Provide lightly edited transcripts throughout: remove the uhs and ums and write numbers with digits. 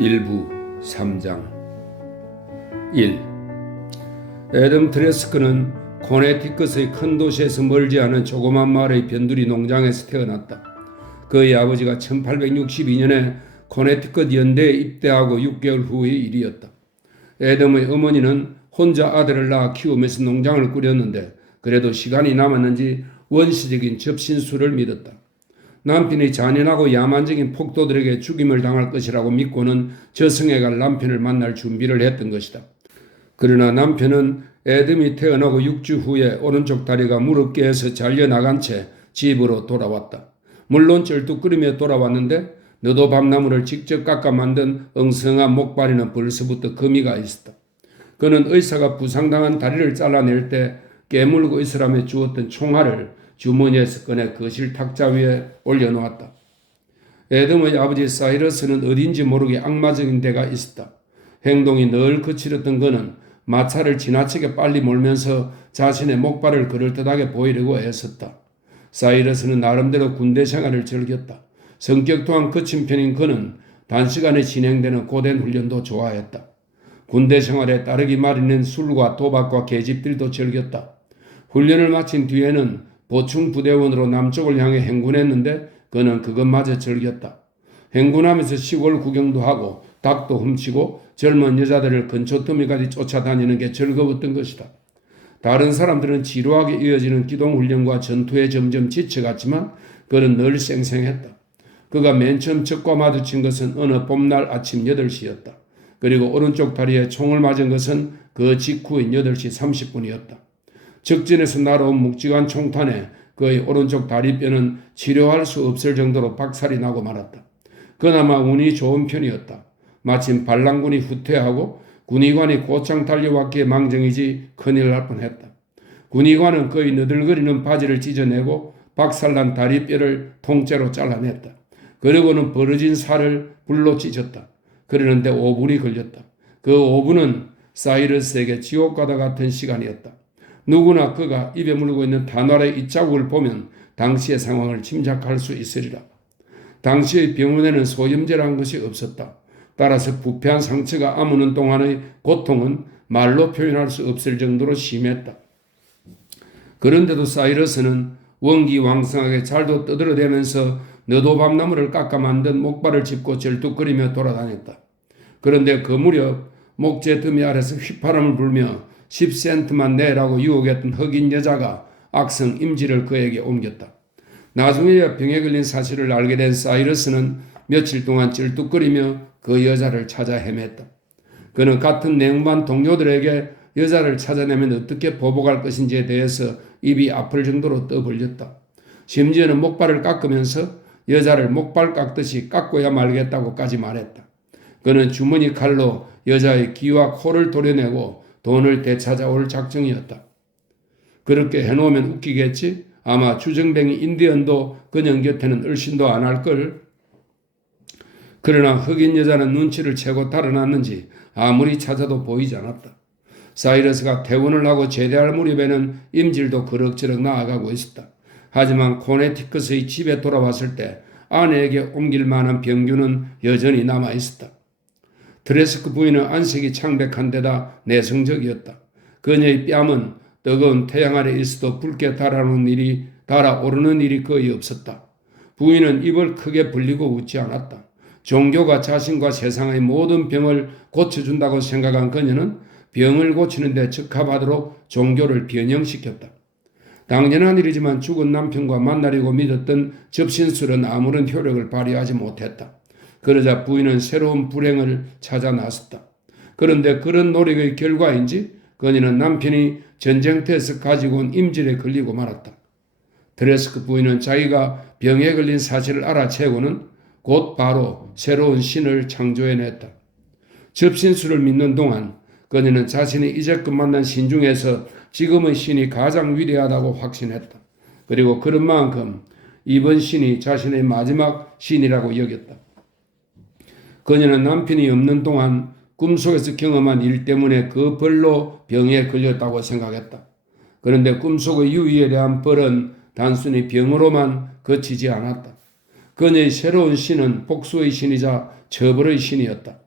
일부 3장 1. 애덤 트레스크는 코네티컷의 큰 도시에서 멀지 않은 조그만 마을의 변두리 농장에서 태어났다. 그의 아버지가 1862년에 코네티컷 연대에 입대하고 6개월 후의 일이었다. 애덤의 어머니는 혼자 아들을 낳아 키우면서 농장을 꾸렸는데 그래도 시간이 남았는지 원시적인 접신술을 믿었다. 남편이 잔인하고 야만적인 폭도들에게 죽임을 당할 것이라고 믿고는 저승에 갈 남편을 만날 준비를 했던 것이다. 그러나 남편은 애덤이 태어나고 6주 후에 오른쪽 다리가 무릎께에서 잘려나간 채 집으로 돌아왔다. 물론 쩔뚝거리며 돌아왔는데 너도 밤나무를 직접 깎아 만든 엉성한 목발에는 벌써부터 거미가 있었다. 그는 의사가 부상당한 다리를 잘라낼 때 깨물고 있으라며 주었던 총알을 주머니에서 꺼내 거실 탁자 위에 올려놓았다. 애덤의 아버지 사이러스는 어딘지 모르게 악마적인 데가 있었다. 행동이 늘 거칠었던 그는 마차를 지나치게 빨리 몰면서 자신의 목발을 그럴듯하게 보이려고 애썼다. 사이러스는 나름대로 군대 생활을 즐겼다. 성격 또한 거친 편인 그는 단시간에 진행되는 고된 훈련도 좋아했다. 군대 생활에 따르기 마련인 술과 도박과 계집들도 즐겼다. 훈련을 마친 뒤에는 보충 부대원으로 남쪽을 향해 행군했는데 그는 그것마저 즐겼다. 행군하면서 시골 구경도 하고 닭도 훔치고 젊은 여자들을 근처더미까지 쫓아다니는 게 즐거웠던 것이다. 다른 사람들은 지루하게 이어지는 기동훈련과 전투에 점점 지쳐갔지만 그는 늘 쌩쌩했다. 그가 맨 처음 적과 마주친 것은 어느 봄날 아침 8시였다. 그리고 오른쪽 다리에 총을 맞은 것은 그 직후인 8시 30분이었다. 적진에서 날아온 묵직한 총탄에 그의 오른쪽 다리뼈는 치료할 수 없을 정도로 박살이 나고 말았다. 그나마 운이 좋은 편이었다. 마침 반란군이 후퇴하고 군의관이 곧장 달려왔기에 망정이지 큰일 날 뻔했다. 군의관은 그의 너들거리는 바지를 찢어내고 박살난 다리뼈를 통째로 잘라냈다. 그리고는 벌어진 살을 불로 찢었다. 그러는데 5분이 걸렸다. 그 5분은 사이러스에게 지옥과도 같은 시간이었다. 누구나 그가 입에 물고 있는 단활의 잇자국을 보면 당시의 상황을 짐작할 수 있으리라. 당시의 병원에는 소염제란 것이 없었다. 따라서 부패한 상처가 아무는 동안의 고통은 말로 표현할 수 없을 정도로 심했다. 그런데도 사이러스는 원기왕성하게 잘도 떠들어대면서 너도밤나무를 깎아 만든 목발을 짚고 절뚝거리며 돌아다녔다. 그런데 그 무렵 목재 더미 아래서 휘파람을 불며 10센트만 내라고 유혹했던 흑인 여자가 악성 임지를 그에게 옮겼다. 나중에 병에 걸린 사실을 알게 된 사이러스는 며칠 동안 쩔뚝거리며 그 여자를 찾아 헤맸다. 그는 같은 내용반 동료들에게 여자를 찾아내면 어떻게 보복할 것인지에 대해서 입이 아플 정도로 떠벌렸다. 심지어는 목발을 깎으면서 여자를 목발 깎듯이 깎고야 말겠다고까지 말했다. 그는 주머니 칼로 여자의 귀와 코를 도려내고 돈을 되찾아올 작정이었다. 그렇게 해놓으면 웃기겠지? 아마 주정뱅이 인디언도 그녀 곁에는 얼씬도 안 할걸. 그러나 흑인 여자는 눈치를 채고 달아났는지 아무리 찾아도 보이지 않았다. 사이러스가 퇴원을 하고 제대할 무렵에는 임질도 그럭저럭 나아가고 있었다. 하지만 코네티컷의 집에 돌아왔을 때 아내에게 옮길 만한 병균은 여전히 남아있었다. 트레스크 부인은 안색이 창백한 데다 내성적이었다. 그녀의 뺨은 뜨거운 태양 아래 있어도 붉게 달아오르는 일이 거의 없었다. 부인은 입을 크게 벌리고 웃지 않았다. 종교가 자신과 세상의 모든 병을 고쳐준다고 생각한 그녀는 병을 고치는 데 적합하도록 종교를 변형시켰다. 당연한 일이지만 죽은 남편과 만나려고 믿었던 접신술은 아무런 효력을 발휘하지 못했다. 그러자 부인은 새로운 불행을 찾아 나섰다. 그런데 그런 노력의 결과인지 그녀는 남편이 전쟁터에서 가지고 온 임질에 걸리고 말았다. 트레스크 부인은 자기가 병에 걸린 사실을 알아채고는 곧 바로 새로운 신을 창조해냈다. 접신술을 믿는 동안 그녀는 자신이 이제껏 만난 신 중에서 지금의 신이 가장 위대하다고 확신했다. 그리고 그런 만큼 이번 신이 자신의 마지막 신이라고 여겼다. 그녀는 남편이 없는 동안 꿈속에서 경험한 일 때문에 그 벌로 병에 걸렸다고 생각했다. 그런데 꿈속의 유의에 대한 벌은 단순히 병으로만 그치지 않았다. 그녀의 새로운 신은 복수의 신이자 처벌의 신이었다.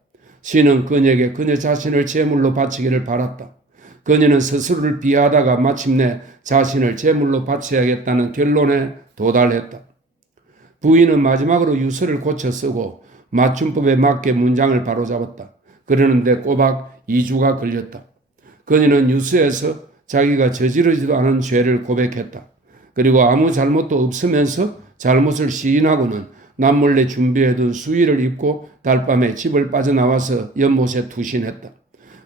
신은 그녀에게 그녀 자신을 제물로 바치기를 바랐다. 그녀는 스스로를 비하다가 마침내 자신을 제물로 바쳐야겠다는 결론에 도달했다. 부인은 마지막으로 유서를 고쳐 쓰고 맞춤법에 맞게 문장을 바로잡았다. 그러는데 꼬박 2주가 걸렸다. 그녀는 유서에서 자기가 저지르지도 않은 죄를 고백했다. 그리고 아무 잘못도 없으면서 잘못을 시인하고는 남몰래 준비해둔 수의를 입고 달밤에 집을 빠져나와서 연못에 투신했다.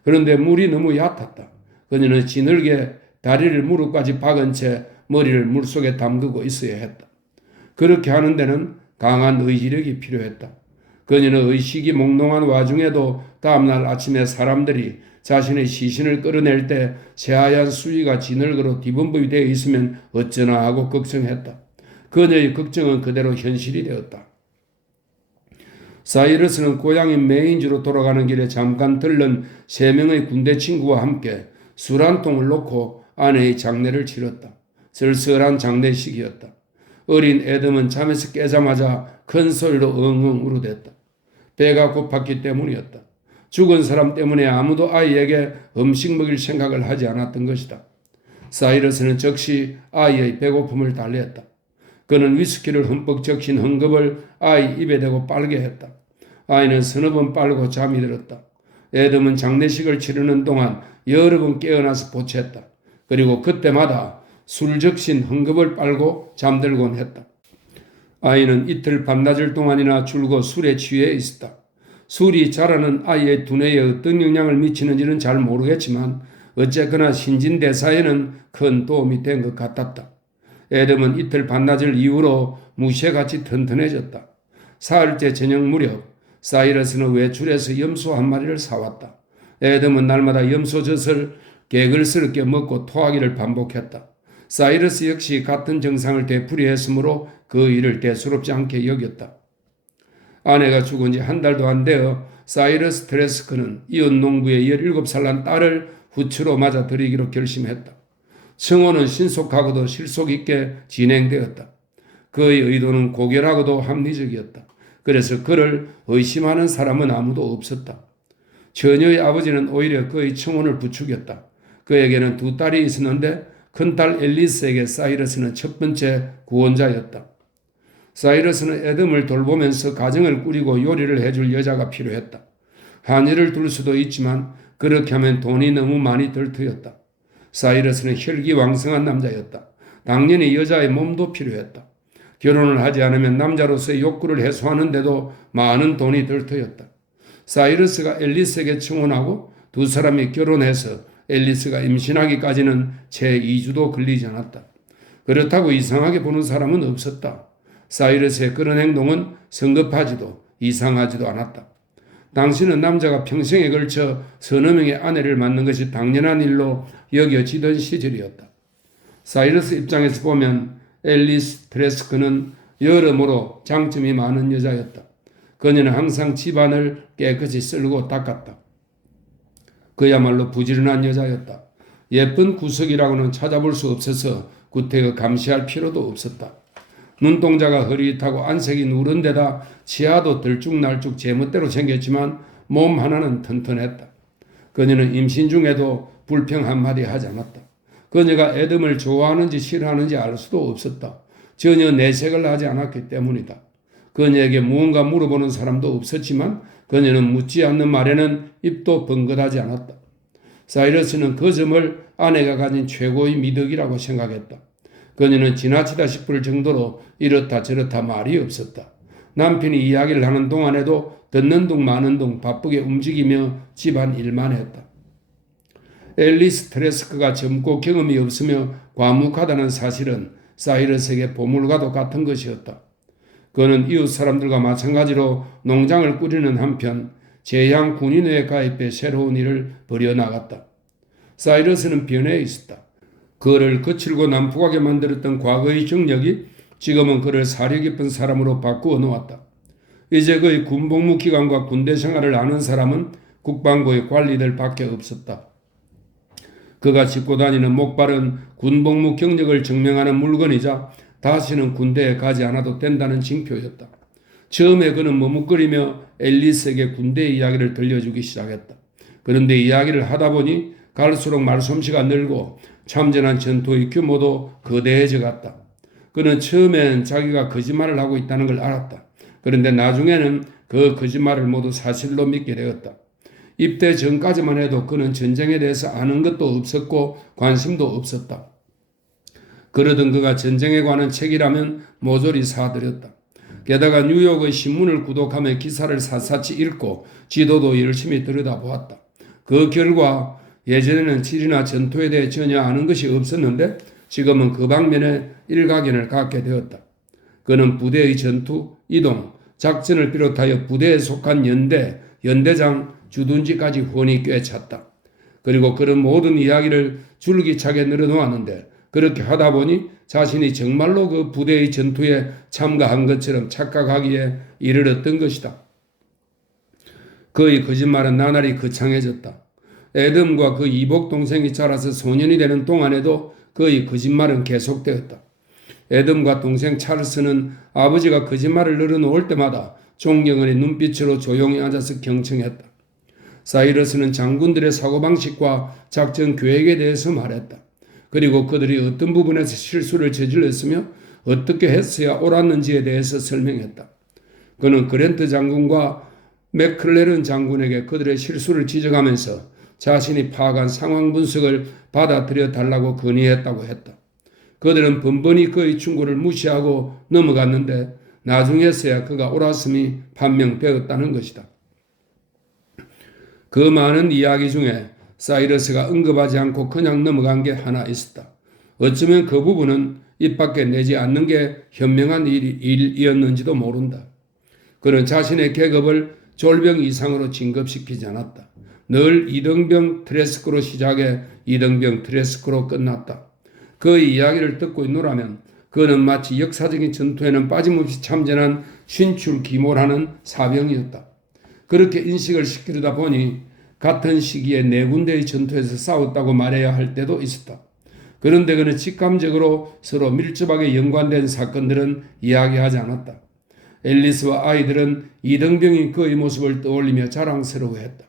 그런데 물이 너무 얕았다. 그녀는 지늘게 다리를 무릎까지 박은 채 머리를 물속에 담그고 있어야 했다. 그렇게 하는 데는 강한 의지력이 필요했다. 그녀는 의식이 몽롱한 와중에도 다음날 아침에 사람들이 자신의 시신을 끌어낼 때 새하얀 수위가 지늘거로 뒤범벅이 되어 있으면 어쩌나 하고 걱정했다. 그녀의 걱정은 그대로 현실이 되었다. 사이러스는 고향인 메인주로 돌아가는 길에 잠깐 들른 3명의 군대 친구와 함께 술 한 통을 놓고 아내의 장례를 치렀다. 쓸쓸한 장례식이었다. 어린 애덤은 잠에서 깨자마자 큰 소리로 엉엉 울어댔다. 배가 고팠기 때문이었다. 죽은 사람 때문에 아무도 아이에게 음식 먹일 생각을 하지 않았던 것이다. 사이러스는 즉시 아이의 배고픔을 달래했다. 그는 위스키를 흠뻑 적신 헝겊을 아이 입에 대고 빨게 했다. 아이는 서너 번 빨고 잠이 들었다. 애덤은 장례식을 치르는 동안 여러 번 깨어나서 보채했다. 그리고 그때마다 술 적신 헝겊을 빨고 잠들곤 했다. 아이는 이틀 밤낮을 동안이나 줄곧 술에 취해 있었다. 술이 자라는 아이의 두뇌에 어떤 영향을 미치는지는 잘 모르겠지만 어쨌거나 신진대사에는 큰 도움이 된 것 같았다. 애덤은 이틀 밤낮을 이후로 무쇠같이 튼튼해졌다. 사흘째 저녁 무렵 사이러스는 외출해서 염소 한 마리를 사왔다. 애덤은 날마다 염소젖을 개걸스럽게 먹고 토하기를 반복했다. 사이러스 역시 같은 정상을 되풀이했으므로 그 일을 대수롭지 않게 여겼다. 아내가 죽은 지 한 달도 안 되어 사이러스 트레스크는 이웃 농부의 17살 난 딸을 후추로 맞아들이기로 결심했다. 청혼은 신속하고도 실속 있게 진행되었다. 그의 의도는 고결하고도 합리적이었다. 그래서 그를 의심하는 사람은 아무도 없었다. 처녀의 아버지는 오히려 그의 청혼을 부추겼다. 그에게는 2딸이 있었는데 큰딸 앨리스에게 사이러스는 첫 번째 구원자였다. 사이러스는 애덤을 돌보면서 가정을 꾸리고 요리를 해줄 여자가 필요했다. 한의를 둘 수도 있지만 그렇게 하면 돈이 너무 많이 들트였다. 사이러스는 혈기왕성한 남자였다. 당연히 여자의 몸도 필요했다. 결혼을 하지 않으면 남자로서의 욕구를 해소하는데도 많은 돈이 들트였다. 사이러스가 앨리스에게 청혼하고 2사람이 결혼해서 앨리스가 임신하기까지는 채 2주도 걸리지 않았다. 그렇다고 이상하게 보는 사람은 없었다. 사이러스의 그런 행동은 성급하지도 이상하지도 않았다. 당신은 남자가 평생에 걸쳐 서너 명의 아내를 맡는 것이 당연한 일로 여겨지던 시절이었다. 사이러스 입장에서 보면 앨리스 트레스크는 여러모로 장점이 많은 여자였다. 그녀는 항상 집안을 깨끗이 쓸고 닦았다. 그야말로 부지런한 여자였다. 예쁜 구석이라고는 찾아볼 수 없어서 구태여 감시할 필요도 없었다. 눈동자가 흐릿하고 안색이 누런 데다 치아도 들쭉날쭉 제멋대로 생겼지만 몸 하나는 튼튼했다. 그녀는 임신 중에도 불평 한마디 하지 않았다. 그녀가 애덤을 좋아하는지 싫어하는지 알 수도 없었다. 전혀 내색을 하지 않았기 때문이다. 그녀에게 무언가 물어보는 사람도 없었지만 그녀는 묻지 않는 말에는 입도 번긋하지 않았다. 사이러스는 그 점을 아내가 가진 최고의 미덕이라고 생각했다. 그녀는 지나치다 싶을 정도로 이렇다 저렇다 말이 없었다. 남편이 이야기를 하는 동안에도 듣는 둥 마는 둥 바쁘게 움직이며 집안 일만 했다. 앨리스 트레스크가 젊고 경험이 없으며 과묵하다는 사실은 사이러스에게 보물과도 같은 것이었다. 그는 이웃 사람들과 마찬가지로 농장을 꾸리는 한편 제향 군인회에 가입해 새로운 일을 벌여나갔다. 사이러스는 변해 있었다. 그를 거칠고 난폭하게 만들었던 과거의 경력이 지금은 그를 사려 깊은 사람으로 바꾸어 놓았다. 이제 그의 군복무 기간과 군대 생활을 아는 사람은 국방부의 관리들 밖에 없었다. 그가 짚고 다니는 목발은 군복무 경력을 증명하는 물건이자 다시는 군대에 가지 않아도 된다는 징표였다. 처음에 그는 머뭇거리며 앨리스에게 군대 이야기를 들려주기 시작했다. 그런데 이야기를 하다 보니 갈수록 말솜씨가 늘고 참전한 전투의 규모도 거대해져 갔다. 그는 처음엔 자기가 거짓말을 하고 있다는 걸 알았다. 그런데 나중에는 그 거짓말을 모두 사실로 믿게 되었다. 입대 전까지만 해도 그는 전쟁에 대해서 아는 것도 없었고 관심도 없었다. 그러던 그가 전쟁에 관한 책이라면 모조리 사들였다. 게다가 뉴욕의 신문을 구독하며 기사를 샅샅이 읽고 지도도 열심히 들여다보았다. 그 결과 예전에는 지리나 전투에 대해 전혀 아는 것이 없었는데 지금은 그 방면에 일가견을 갖게 되었다. 그는 부대의 전투, 이동, 작전을 비롯하여 부대에 속한 연대장, 주둔지까지 훤히 꿰찼다. 그리고 그런 모든 이야기를 줄기차게 늘어놓았는데 그렇게 하다 보니 자신이 정말로 그 부대의 전투에 참가한 것처럼 착각하기에 이르렀던 것이다. 그의 거짓말은 나날이 거창해졌다. 애덤과 그 이복 동생이 자라서 소년이 되는 동안에도 그의 거짓말은 계속되었다. 애덤과 동생 찰스는 아버지가 거짓말을 늘어놓을 때마다 존경의 눈빛으로 조용히 앉아서 경청했다. 사이러스는 장군들의 사고방식과 작전 계획에 대해서 말했다. 그리고 그들이 어떤 부분에서 실수를 저질렀으며 어떻게 했어야 옳았는지에 대해서 설명했다. 그는 그랜트 장군과 맥클레런 장군에게 그들의 실수를 지적하면서 자신이 파악한 상황 분석을 받아들여 달라고 건의했다고 했다. 그들은 번번이 그의 충고를 무시하고 넘어갔는데 나중에서야 그가 옳았음이 판명되었다는 것이다. 그 많은 이야기 중에 사이러스가 언급하지 않고 그냥 넘어간 게 하나 있었다. 어쩌면 그 부분은 입 밖에 내지 않는 게 현명한 일이었는지도 모른다. 그는 자신의 계급을 졸병 이상으로 진급시키지 않았다. 늘 이등병 트레스코로 시작해 이등병 트레스코로 끝났다. 그의 이야기를 듣고 있노라면 그는 마치 역사적인 전투에는 빠짐없이 참전한 신출기모라는 사병이었다. 그렇게 인식을 시키려다 보니 같은 시기에 네 군데의 전투에서 싸웠다고 말해야 할 때도 있었다. 그런데 그는 직감적으로 서로 밀접하게 연관된 사건들은 이야기하지 않았다. 앨리스와 아이들은 이등병인 그의 모습을 떠올리며 자랑스러워했다.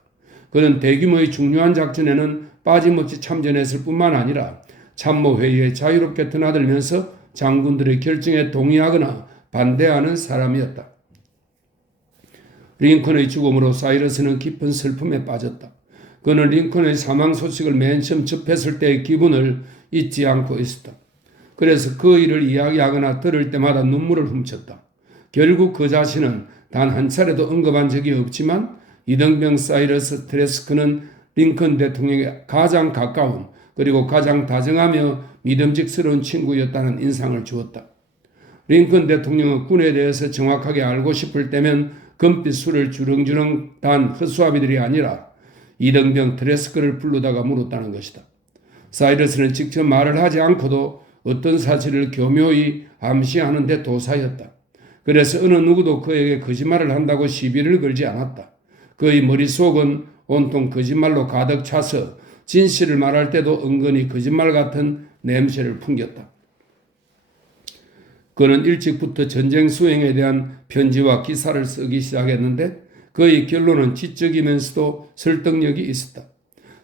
그는 대규모의 중요한 작전에는 빠짐없이 참전했을 뿐만 아니라 참모회의에 자유롭게 드나들면서 장군들의 결정에 동의하거나 반대하는 사람이었다. 링컨의 죽음으로 사이러스는 깊은 슬픔에 빠졌다. 그는 링컨의 사망 소식을 맨 처음 접했을 때의 기분을 잊지 않고 있었다. 그래서 그 일을 이야기하거나 들을 때마다 눈물을 훔쳤다. 결국 그 자신은 단 한 차례도 언급한 적이 없지만 이등병 사이러스 트레스크는 링컨 대통령에 가장 가까운 그리고 가장 다정하며 믿음직스러운 친구였다는 인상을 주었다. 링컨 대통령은 군에 대해서 정확하게 알고 싶을 때면 금빛 술을 주렁주렁 단 허수아비들이 아니라 이등병 트레스크를 부르다가 물었다는 것이다. 사이러스는 직접 말을 하지 않고도 어떤 사실을 교묘히 암시하는 데 도사였다. 그래서 어느 누구도 그에게 거짓말을 한다고 시비를 걸지 않았다. 그의 머릿속은 온통 거짓말로 가득 차서 진실을 말할 때도 은근히 거짓말 같은 냄새를 풍겼다. 그는 일찍부터 전쟁 수행에 대한 편지와 기사를 쓰기 시작했는데 그의 결론은 지적이면서도 설득력이 있었다.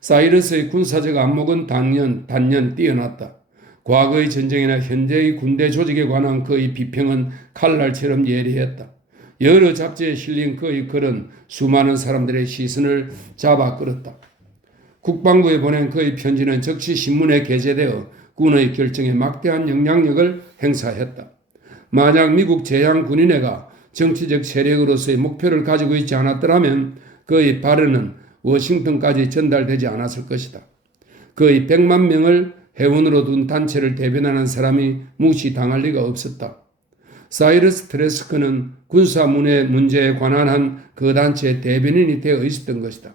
사이러스의 군사적 안목은 단연 뛰어났다. 과거의 전쟁이나 현재의 군대 조직에 관한 그의 비평은 칼날처럼 예리했다. 여러 잡지에 실린 그의 글은 수많은 사람들의 시선을 잡아 끌었다. 국방부에 보낸 그의 편지는 즉시 신문에 게재되어 군의 결정에 막대한 영향력을 행사했다. 만약 미국 제향군인회가 정치적 세력으로서의 목표를 가지고 있지 않았더라면 그의 발언은 워싱턴까지 전달되지 않았을 것이다. 그의 100만 명을 회원으로 둔 단체를 대변하는 사람이 무시당할 리가 없었다. 사이러스 트레스크는 군사문의 문제에 관한 한 그 단체의 대변인이 되어 있었던 것이다.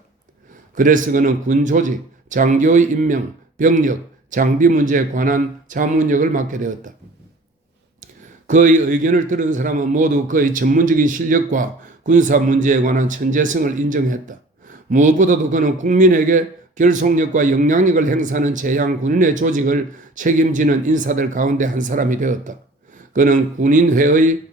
그래서 그는 군조직, 장교의 임명, 병력, 장비 문제에 관한 자문역을 맡게 되었다. 그의 의견을 들은 사람은 모두 그의 전문적인 실력과 군사 문제에 관한 천재성을 인정했다. 무엇보다도 그는 국민에게 결속력과 영향력을 행사하는 제향군인의 조직을 책임지는 인사들 가운데 한 사람이 되었다. 그는 군인회의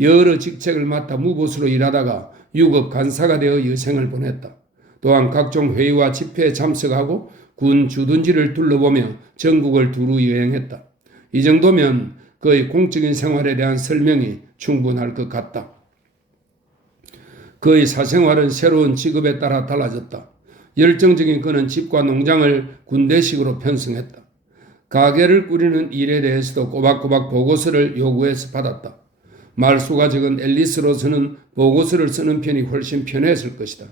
여러 직책을 맡아 무보수로 일하다가 유급 간사가 되어 여생을 보냈다. 또한 각종 회의와 집회에 참석하고 군 주둔지를 둘러보며 전국을 두루 여행했다. 이 정도면 그의 공적인 생활에 대한 설명이 충분할 것 같다. 그의 사생활은 새로운 직업에 따라 달라졌다. 열정적인 그는 집과 농장을 군대식으로 편성했다. 가게를 꾸리는 일에 대해서도 꼬박꼬박 보고서를 요구해서 받았다. 말수가 적은 앨리스로서는 보고서를 쓰는 편이 훨씬 편했을 것이다.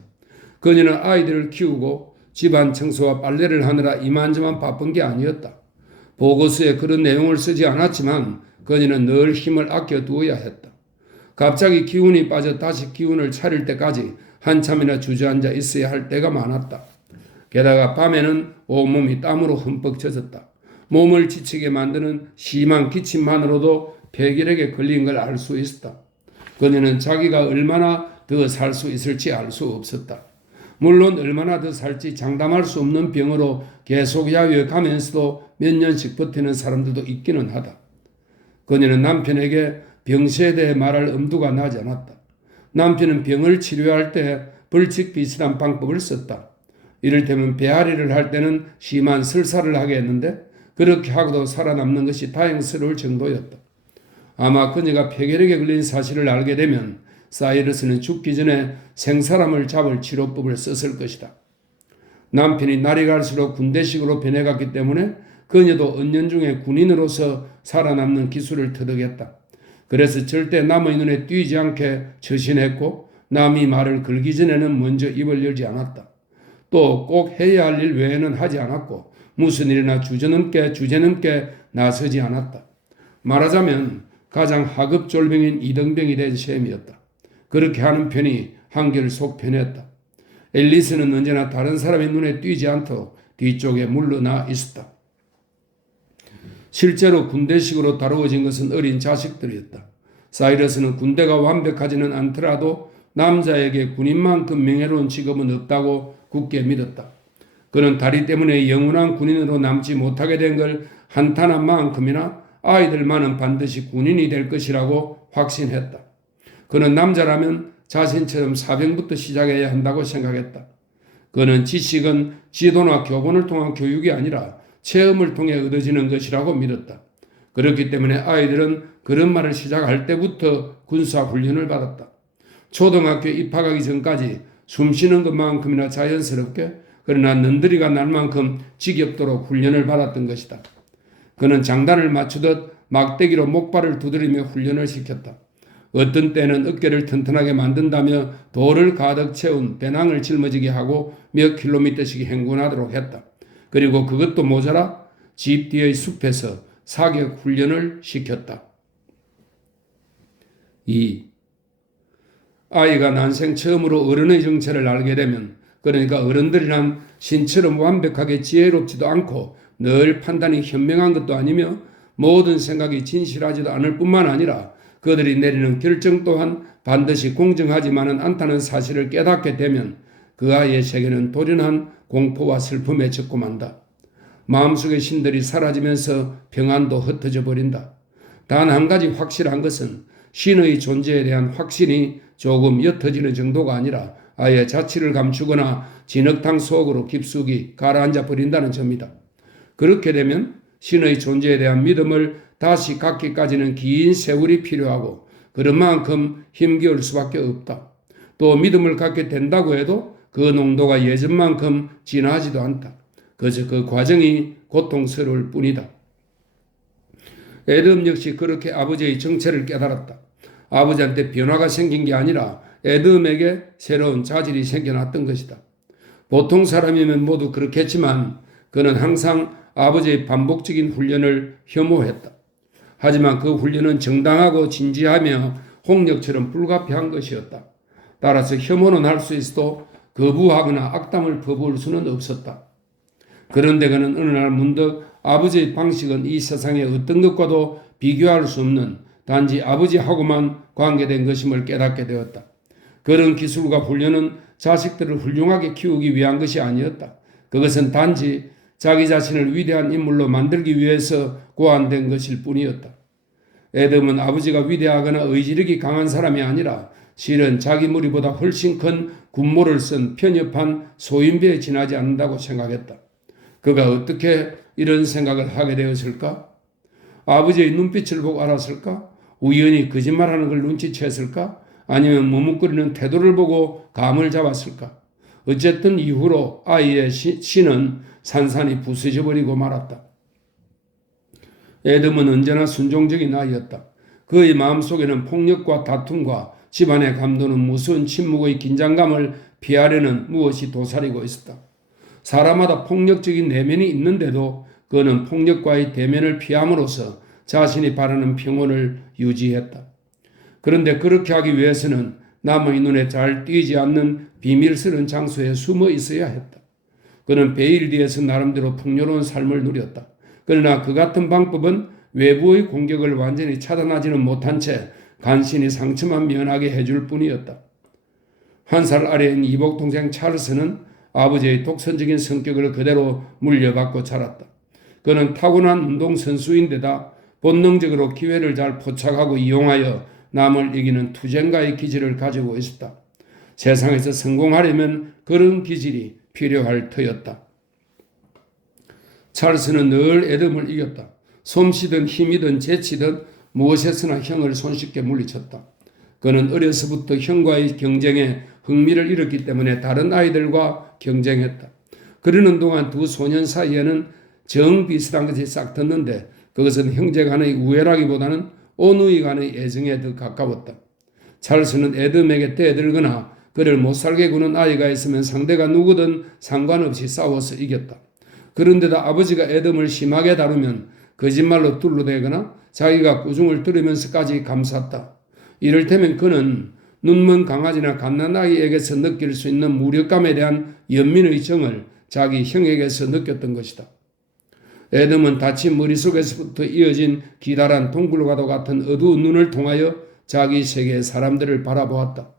그녀는 아이들을 키우고 집안 청소와 빨래를 하느라 이만저만 바쁜 게 아니었다. 보고서에 그런 내용을 쓰지 않았지만 그녀는 늘 힘을 아껴두어야 했다. 갑자기 기운이 빠져 다시 기운을 차릴 때까지 한참이나 주저앉아 있어야 할 때가 많았다. 게다가 밤에는 온몸이 땀으로 흠뻑 젖었다. 몸을 지치게 만드는 심한 기침만으로도 폐결핵에 걸린 걸 알 수 있었다. 그녀는 자기가 얼마나 더 살 수 있을지 알 수 없었다. 물론 얼마나 더 살지 장담할 수 없는 병으로 계속 야위에 가면서도 몇 년씩 버티는 사람들도 있기는 하다. 그녀는 남편에게 병세에 대해 말할 엄두가 나지 않았다. 남편은 병을 치료할 때 벌칙 비슷한 방법을 썼다. 이를테면 배앓이를 할 때는 심한 설사를 하게 했는데 그렇게 하고도 살아남는 것이 다행스러울 정도였다. 아마 그녀가 폐결핵에 걸린 사실을 알게 되면 사이러스는 죽기 전에 생사람을 잡을 치료법을 썼을 것이다. 남편이 날이 갈수록 군대식으로 변해갔기 때문에 그녀도 은연중에 군인으로서 살아남는 기술을 터득했다. 그래서 절대 남의 눈에 띄지 않게 처신했고 남이 말을 걸기 전에는 먼저 입을 열지 않았다. 또 꼭 해야 할 일 외에는 하지 않았고 무슨 일이나 주제넘게 나서지 않았다. 말하자면 가장 하급졸병인 이등병이 된 셈이었다. 그렇게 하는 편이 한결 속 편했다. 앨리스는 언제나 다른 사람의 눈에 띄지 않도록 뒤쪽에 물러나 있었다. 실제로 군대식으로 다루어진 것은 어린 자식들이었다. 사이러스는 군대가 완벽하지는 않더라도 남자에게 군인만큼 명예로운 직업은 없다고 굳게 믿었다. 그는 다리 때문에 영원한 군인으로 남지 못하게 된 걸 한탄한 만큼이나 아이들만은 반드시 군인이 될 것이라고 확신했다. 그는 남자라면 자신처럼 사병부터 시작해야 한다고 생각했다. 그는 지식은 지도나 교본을 통한 교육이 아니라 체험을 통해 얻어지는 것이라고 믿었다. 그렇기 때문에 아이들은 그런 말을 시작할 때부터 군사훈련을 받았다. 초등학교 입학하기 전까지 숨쉬는 것만큼이나 자연스럽게 그러나 는드리가 날 만큼 지겹도록 훈련을 받았던 것이다. 그는 장단을 맞추듯 막대기로 목발을 두드리며 훈련을 시켰다. 어떤 때는 어깨를 튼튼하게 만든다며 돌을 가득 채운 배낭을 짊어지게 하고 몇 킬로미터씩 행군하도록 했다. 그리고 그것도 모자라 집 뒤의 숲에서 사격 훈련을 시켰다. 2. 아이가 난생 처음으로 어른의 정체를 알게 되면 그러니까 어른들이란 신처럼 완벽하게 지혜롭지도 않고 늘 판단이 현명한 것도 아니며 모든 생각이 진실하지도 않을 뿐만 아니라 그들이 내리는 결정 또한 반드시 공정하지만은 않다는 사실을 깨닫게 되면 그 아이의 세계는 돌연한 공포와 슬픔에 적고 만다. 마음속의 신들이 사라지면서 평안도 흩어져 버린다. 단 한 가지 확실한 것은 신의 존재에 대한 확신이 조금 옅어지는 정도가 아니라 아예 자취를 감추거나 진흙탕 속으로 깊숙이 가라앉아 버린다는 점이다. 그렇게 되면 신의 존재에 대한 믿음을 다시 갖기까지는 긴 세월이 필요하고 그런 만큼 힘겨울 수밖에 없다. 또 믿음을 갖게 된다고 해도 그 농도가 예전만큼 진하지도 않다. 그저 그 과정이 고통스러울 뿐이다. 에덤 역시 그렇게 아버지의 정체를 깨달았다. 아버지한테 변화가 생긴 게 아니라 에덤에게 새로운 자질이 생겨났던 것이다. 보통 사람이면 모두 그렇겠지만 그는 항상 아버지의 반복적인 훈련을 혐오했다. 하지만 그 훈련은 정당하고 진지하며 홍역처럼 불가피한 것이었다. 따라서 혐오는 할 수 있어도 거부하거나 악담을 퍼부을 수는 없었다. 그런데 그는 어느 날 문득 아버지의 방식은 이 세상의 어떤 것과도 비교할 수 없는 단지 아버지하고만 관계된 것임을 깨닫게 되었다. 그런 기술과 훈련은 자식들을 훌륭하게 키우기 위한 것이 아니었다. 그것은 단지 자기 자신을 위대한 인물로 만들기 위해서 고안된 것일 뿐이었다. 에돔은 아버지가 위대하거나 의지력이 강한 사람이 아니라 실은 자기 무리보다 훨씬 큰 군모를 쓴 편협한 소인배에 지나지 않는다고 생각했다. 그가 어떻게 이런 생각을 하게 되었을까? 아버지의 눈빛을 보고 알았을까? 우연히 거짓말하는 걸 눈치챘을까? 아니면 머뭇거리는 태도를 보고 감을 잡았을까? 어쨌든 이후로 아이의 신은 산산이 부서져 버리고 말았다. 에돔은 언제나 순종적인 아이였다. 그의 마음속에는 폭력과 다툼과 집안의 감도는 무서운 침묵의 긴장감을 피하려는 무엇이 도사리고 있었다. 사람마다 폭력적인 내면이 있는데도 그는 폭력과의 대면을 피함으로써 자신이 바라는 평온을 유지했다. 그런데 그렇게 하기 위해서는 남의 눈에 잘 띄지 않는 비밀스러운 장소에 숨어 있어야 했다. 그는 베일리에서 나름대로 풍요로운 삶을 누렸다. 그러나 그 같은 방법은 외부의 공격을 완전히 차단하지는 못한 채 간신히 상처만 면하게 해줄 뿐이었다. 한 살 아래인 이복 동생 찰스는 아버지의 독선적인 성격을 그대로 물려받고 자랐다. 그는 타고난 운동선수인데다 본능적으로 기회를 잘 포착하고 이용하여 남을 이기는 투쟁가의 기질을 가지고 있었다. 세상에서 성공하려면 그런 기질이 필요할 터였다. 찰스는 늘 에돔을 이겼다. 솜씨든 힘이든 재치든 무엇에서나 형을 손쉽게 물리쳤다. 그는 어려서부터 형과의 경쟁에 흥미를 잃었기 때문에 다른 아이들과 경쟁했다. 그러는 동안 두 소년 사이에는 정 비슷한 것이 싹 텄는데 그것은 형제 간의 우애라기보다는 온누이 간의 애정에 더 가까웠다. 찰스는 에돔에게 떼들거나 그를 못살게 구는 아이가 있으면 상대가 누구든 상관없이 싸워서 이겼다. 그런데다 아버지가 에돔을 심하게 다루면 거짓말로 둘러대거나 자기가 꾸중을 들으면서까지 감쌌다. 이를테면 그는 눈먼 강아지나 갓난아이에게서 느낄 수 있는 무력감에 대한 연민의 정을 자기 형에게서 느꼈던 것이다. 에돔은 다친 머릿속에서부터 이어진 기다란 동굴과도 같은 어두운 눈을 통하여 자기 세계의 사람들을 바라보았다.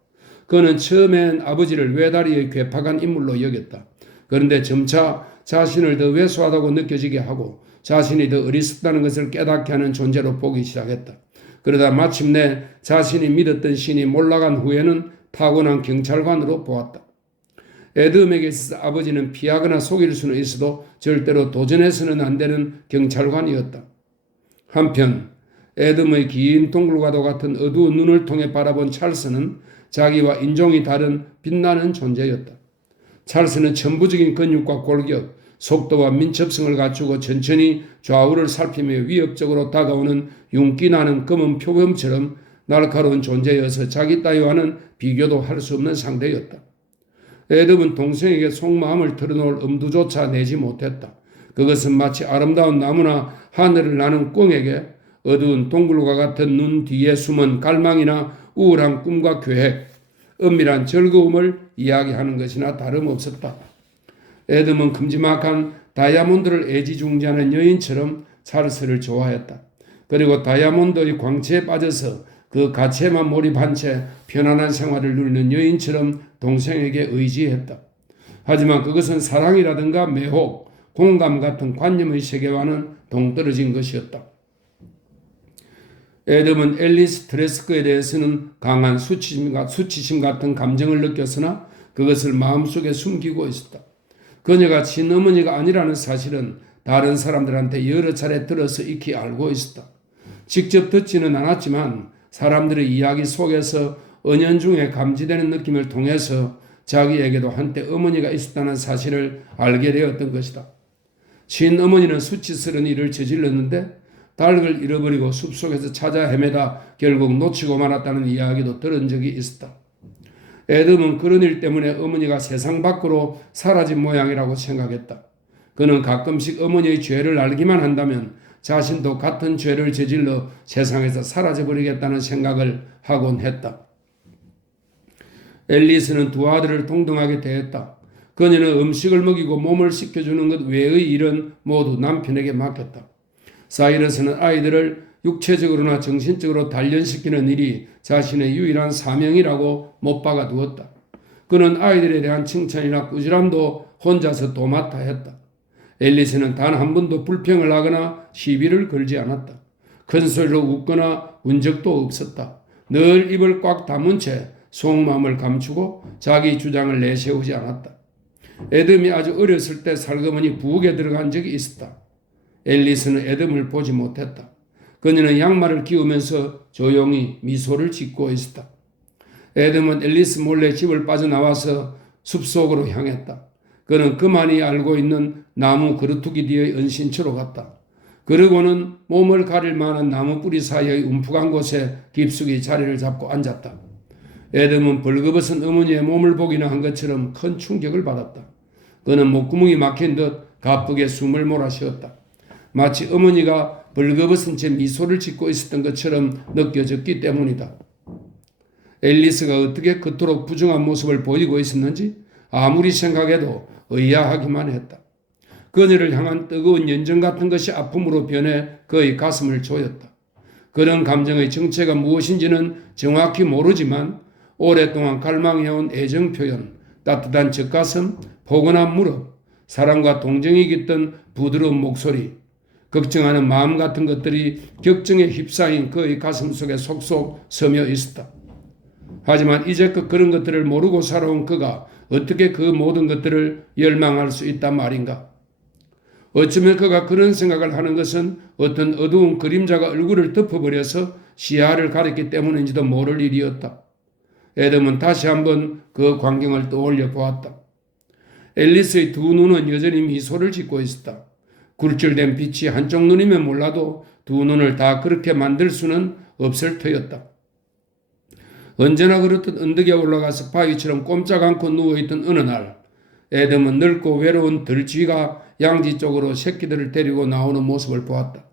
그는 처음엔 아버지를 외다리의 괴팍한 인물로 여겼다. 그런데 점차 자신을 더 왜소하다고 느껴지게 하고 자신이 더 어리석다는 것을 깨닫게 하는 존재로 보기 시작했다. 그러다 마침내 자신이 믿었던 신이 몰락한 후에는 타고난 경찰관으로 보았다. 에돔에게 있어서 아버지는 피하거나 속일 수는 있어도 절대로 도전해서는 안 되는 경찰관이었다. 한편 에돔의 긴 동굴과도 같은 어두운 눈을 통해 바라본 찰스는 자기와 인종이 다른 빛나는 존재였다. 찰스는 천부적인 근육과 골격, 속도와 민첩성을 갖추고 천천히 좌우를 살피며 위협적으로 다가오는 윤기나는 검은 표범처럼 날카로운 존재여서 자기 따위와는 비교도 할 수 없는 상대였다. 에돔은 동생에게 속마음을 털어놓을 엄두조차 내지 못했다. 그것은 마치 아름다운 나무나 하늘을 나는 꿩에게 어두운 동굴과 같은 눈 뒤에 숨은 갈망이나 우울한 꿈과 계획, 은밀한 즐거움을 이야기하는 것이나 다름없었다. 에돔은 큼지막한 다이아몬드를 애지중지하는 여인처럼 찰스를 좋아했다. 그리고 다이아몬드의 광채에 빠져서 그 가치에만 몰입한 채 편안한 생활을 누리는 여인처럼 동생에게 의지했다. 하지만 그것은 사랑이라든가 매혹, 공감 같은 관념의 세계와는 동떨어진 것이었다. 에돔은 앨리스 트레스크에 대해서는 강한 수치심 같은 감정을 느꼈으나 그것을 마음속에 숨기고 있었다. 그녀가 친어머니가 아니라는 사실은 다른 사람들한테 여러 차례 들어서 익히 알고 있었다. 직접 듣지는 않았지만 사람들의 이야기 속에서 은연중에 감지되는 느낌을 통해서 자기에게도 한때 어머니가 있었다는 사실을 알게 되었던 것이다. 친어머니는 수치스러운 일을 저질렀는데 닭을 잃어버리고 숲속에서 찾아 헤매다 결국 놓치고 말았다는 이야기도 들은 적이 있었다. 에돔은 그런 일 때문에 어머니가 세상 밖으로 사라진 모양이라고 생각했다. 그는 가끔씩 어머니의 죄를 알기만 한다면 자신도 같은 죄를 저질러 세상에서 사라져버리겠다는 생각을 하곤 했다. 앨리스는 두 아들을 동등하게 대했다. 그녀는 음식을 먹이고 몸을 씻겨주는 것 외의 일은 모두 남편에게 맡겼다. 사이러스는 아이들을 육체적으로나 정신적으로 단련시키는 일이 자신의 유일한 사명이라고 못 박아 두었다. 그는 아이들에 대한 칭찬이나 꾸지람도 혼자서 도맡아 했다. 앨리스는 단 한 번도 불평을 하거나 시비를 걸지 않았다. 큰 소리로 웃거나 운 적도 없었다. 늘 입을 꽉 다문 채 속마음을 감추고 자기 주장을 내세우지 않았다. 에덤이 아주 어렸을 때 살그머니 부엌에 들어간 적이 있었다. 앨리스는 에덤을 보지 못했다. 그녀는 양말을 끼우면서 조용히 미소를 짓고 있었다. 에덤은 앨리스 몰래 집을 빠져나와서 숲속으로 향했다. 그는 그만이 알고 있는 나무 그루터기 뒤의 은신처로 갔다. 그러고는 몸을 가릴 만한 나무 뿌리 사이의 움푹한 곳에 깊숙이 자리를 잡고 앉았다. 에덤은 벌거벗은 어머니의 몸을 보기나 한 것처럼 큰 충격을 받았다. 그는 목구멍이 막힌 듯 가쁘게 숨을 몰아쉬었다. 마치 어머니가 벌거벗은 채 미소를 짓고 있었던 것처럼 느껴졌기 때문이다. 앨리스가 어떻게 그토록 부정한 모습을 보이고 있었는지 아무리 생각해도 의아하기만 했다. 그녀를 향한 뜨거운 연정 같은 것이 아픔으로 변해 그의 가슴을 조였다. 그런 감정의 정체가 무엇인지는 정확히 모르지만 오랫동안 갈망해온 애정 표현, 따뜻한 젖가슴, 포근한 무릎, 사랑과 동정이 깃든 부드러운 목소리, 걱정하는 마음 같은 것들이 격정에 휩싸인 그의 가슴 속에 속속 스며 있었다. 하지만 이제껏 그런 것들을 모르고 살아온 그가 어떻게 그 모든 것들을 열망할 수 있단 말인가? 어쩌면 그가 그런 생각을 하는 것은 어떤 어두운 그림자가 얼굴을 덮어버려서 시야를 가렸기 때문인지도 모를 일이었다. 에덤은 다시 한번 그 광경을 떠올려 보았다. 앨리스의 두 눈은 여전히 미소를 짓고 있었다. 굴절된 빛이 한쪽 눈이면 몰라도 두 눈을 다 그렇게 만들 수는 없을 터였다. 언제나 그렇듯 언덕에 올라가서 바위처럼 꼼짝 않고 누워있던 어느 날 에덤은 넓고 외로운 들쥐가 양지 쪽으로 새끼들을 데리고 나오는 모습을 보았다.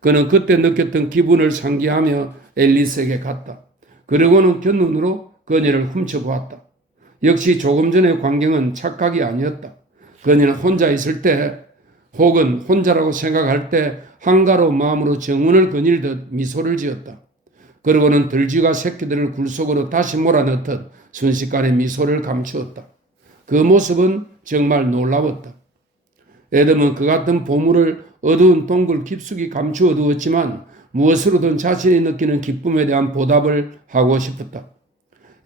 그는 그때 느꼈던 기분을 상기하며 앨리스에게 갔다. 그리고는 곁눈으로 그녀를 훔쳐보았다. 역시 조금 전의 광경은 착각이 아니었다. 그녀는 혼자 있을 때 혹은 혼자라고 생각할 때 한가로운 마음으로 정운을 거닐듯 미소를 지었다. 그러고는 들쥐가 새끼들을 굴 속으로 다시 몰아넣듯 순식간에 미소를 감추었다. 그 모습은 정말 놀라웠다. 에덤은 그 같은 보물을 어두운 동굴 깊숙이 감추어 두었지만 무엇으로든 자신이 느끼는 기쁨에 대한 보답을 하고 싶었다.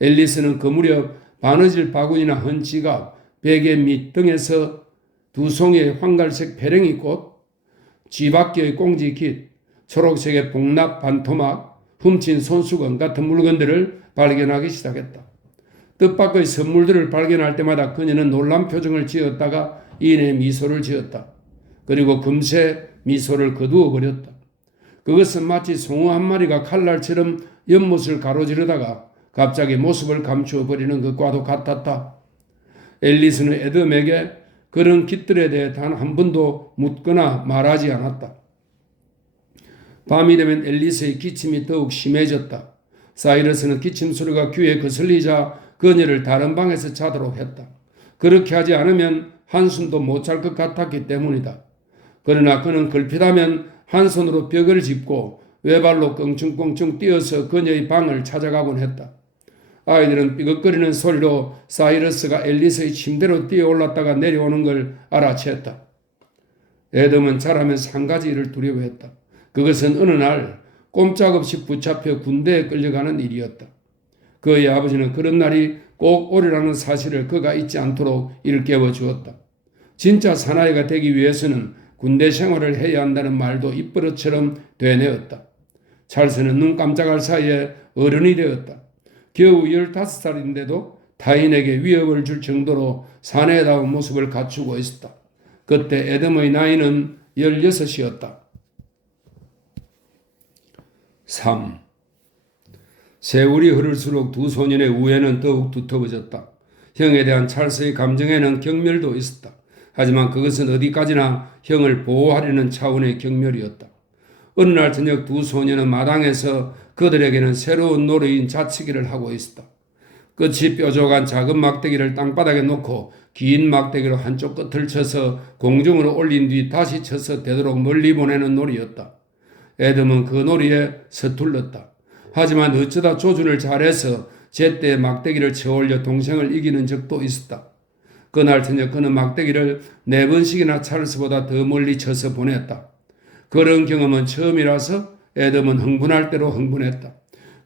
앨리스는 그 무렵 바느질 바구니나 헌 지갑, 베개 및 등에서 두 송이의 황갈색 페랭이 꽃, 쥐바퀴의 꽁지 깃, 초록색의 복납 반토막, 훔친 손수건 같은 물건들을 발견하기 시작했다. 뜻밖의 선물들을 발견할 때마다 그녀는 놀란 표정을 지었다가 이내 미소를 지었다. 그리고 금세 미소를 거두어 버렸다. 그것은 마치 송어 한 마리가 칼날처럼 연못을 가로지르다가 갑자기 모습을 감추어 버리는 것과도 같았다. 앨리스는 에덤에게 그런 깃들에 대해 단 한 번도 묻거나 말하지 않았다. 밤이 되면 앨리스의 기침이 더욱 심해졌다. 사이러스는 기침 소리가 귀에 거슬리자 그녀를 다른 방에서 자도록 했다. 그렇게 하지 않으면 한숨도 못 잘 것 같았기 때문이다. 그러나 그는 걸핏하면 한 손으로 벽을 짚고 외발로 껑충껑충 뛰어서 그녀의 방을 찾아가곤 했다. 아이들은 삐걱거리는 소리로 사이러스가 앨리스의 침대로 뛰어올랐다가 내려오는 걸 알아챘다. 에덤은 자라면서 한 가지 일을 두려워했다. 그것은 어느 날 꼼짝없이 붙잡혀 군대에 끌려가는 일이었다. 그의 아버지는 그런 날이 꼭 오리라는 사실을 그가 잊지 않도록 일깨워 주었다. 진짜 사나이가 되기 위해서는 군대 생활을 해야 한다는 말도 입버릇처럼 되뇌었다. 찰스는 눈 깜짝할 사이에 어른이 되었다. 겨우 15살인데도 타인에게 위협을 줄 정도로 사내다운 모습을 갖추고 있었다. 그때 에덤의 나이는 16이었다. 3. 세월이 흐를수록 두 소년의 우애는 더욱 두터워졌다. 형에 대한 찰스의 감정에는 경멸도 있었다. 하지만 그것은 어디까지나 형을 보호하려는 차원의 경멸이었다. 어느 날 저녁 두 소년은 마당에서 그들에게는 새로운 놀이인 자치기를 하고 있었다. 끝이 뾰족한 작은 막대기를 땅바닥에 놓고 긴 막대기로 한쪽 끝을 쳐서 공중으로 올린 뒤 다시 쳐서 되도록 멀리 보내는 놀이였다. 에덤은 그 놀이에 서툴렀다. 하지만 어쩌다 조준을 잘해서 제때 막대기를 쳐올려 동생을 이기는 적도 있었다. 그날 저녁 그는 막대기를 4번씩이나 찰스보다 더 멀리 쳐서 보냈다. 그런 경험은 처음이라서 에돔은 흥분할 대로 흥분했다.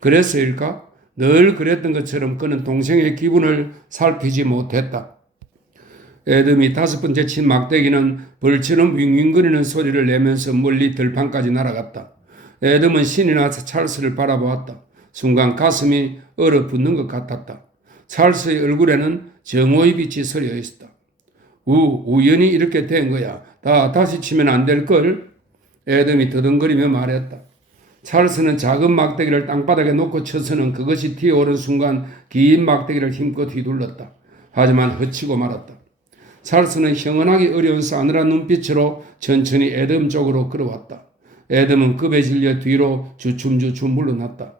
그래서일까? 늘 그랬던 것처럼 그는 동생의 기분을 살피지 못했다. 에돔이 5번째 친 막대기는 벌처럼 윙윙거리는 소리를 내면서 멀리 들판까지 날아갔다. 에돔은 신이 나서 찰스를 바라보았다. 순간 가슴이 얼어붙는 것 같았다. 찰스의 얼굴에는 정오의 빛이 서려 있었다. 우연히 이렇게 된 거야. 다시 치면 안 될걸? 에돔이 더듬거리며 말했다. 찰스는 작은 막대기를 땅바닥에 놓고 쳐서는 그것이 튀어오른 순간 긴 막대기를 힘껏 휘둘렀다. 하지만 허치고 말았다. 찰스는 형언하기 어려운 싸늘한 눈빛으로 천천히 에돔 쪽으로 걸어왔다. 에돔은 급에 질려 뒤로 주춤주춤 물러났다.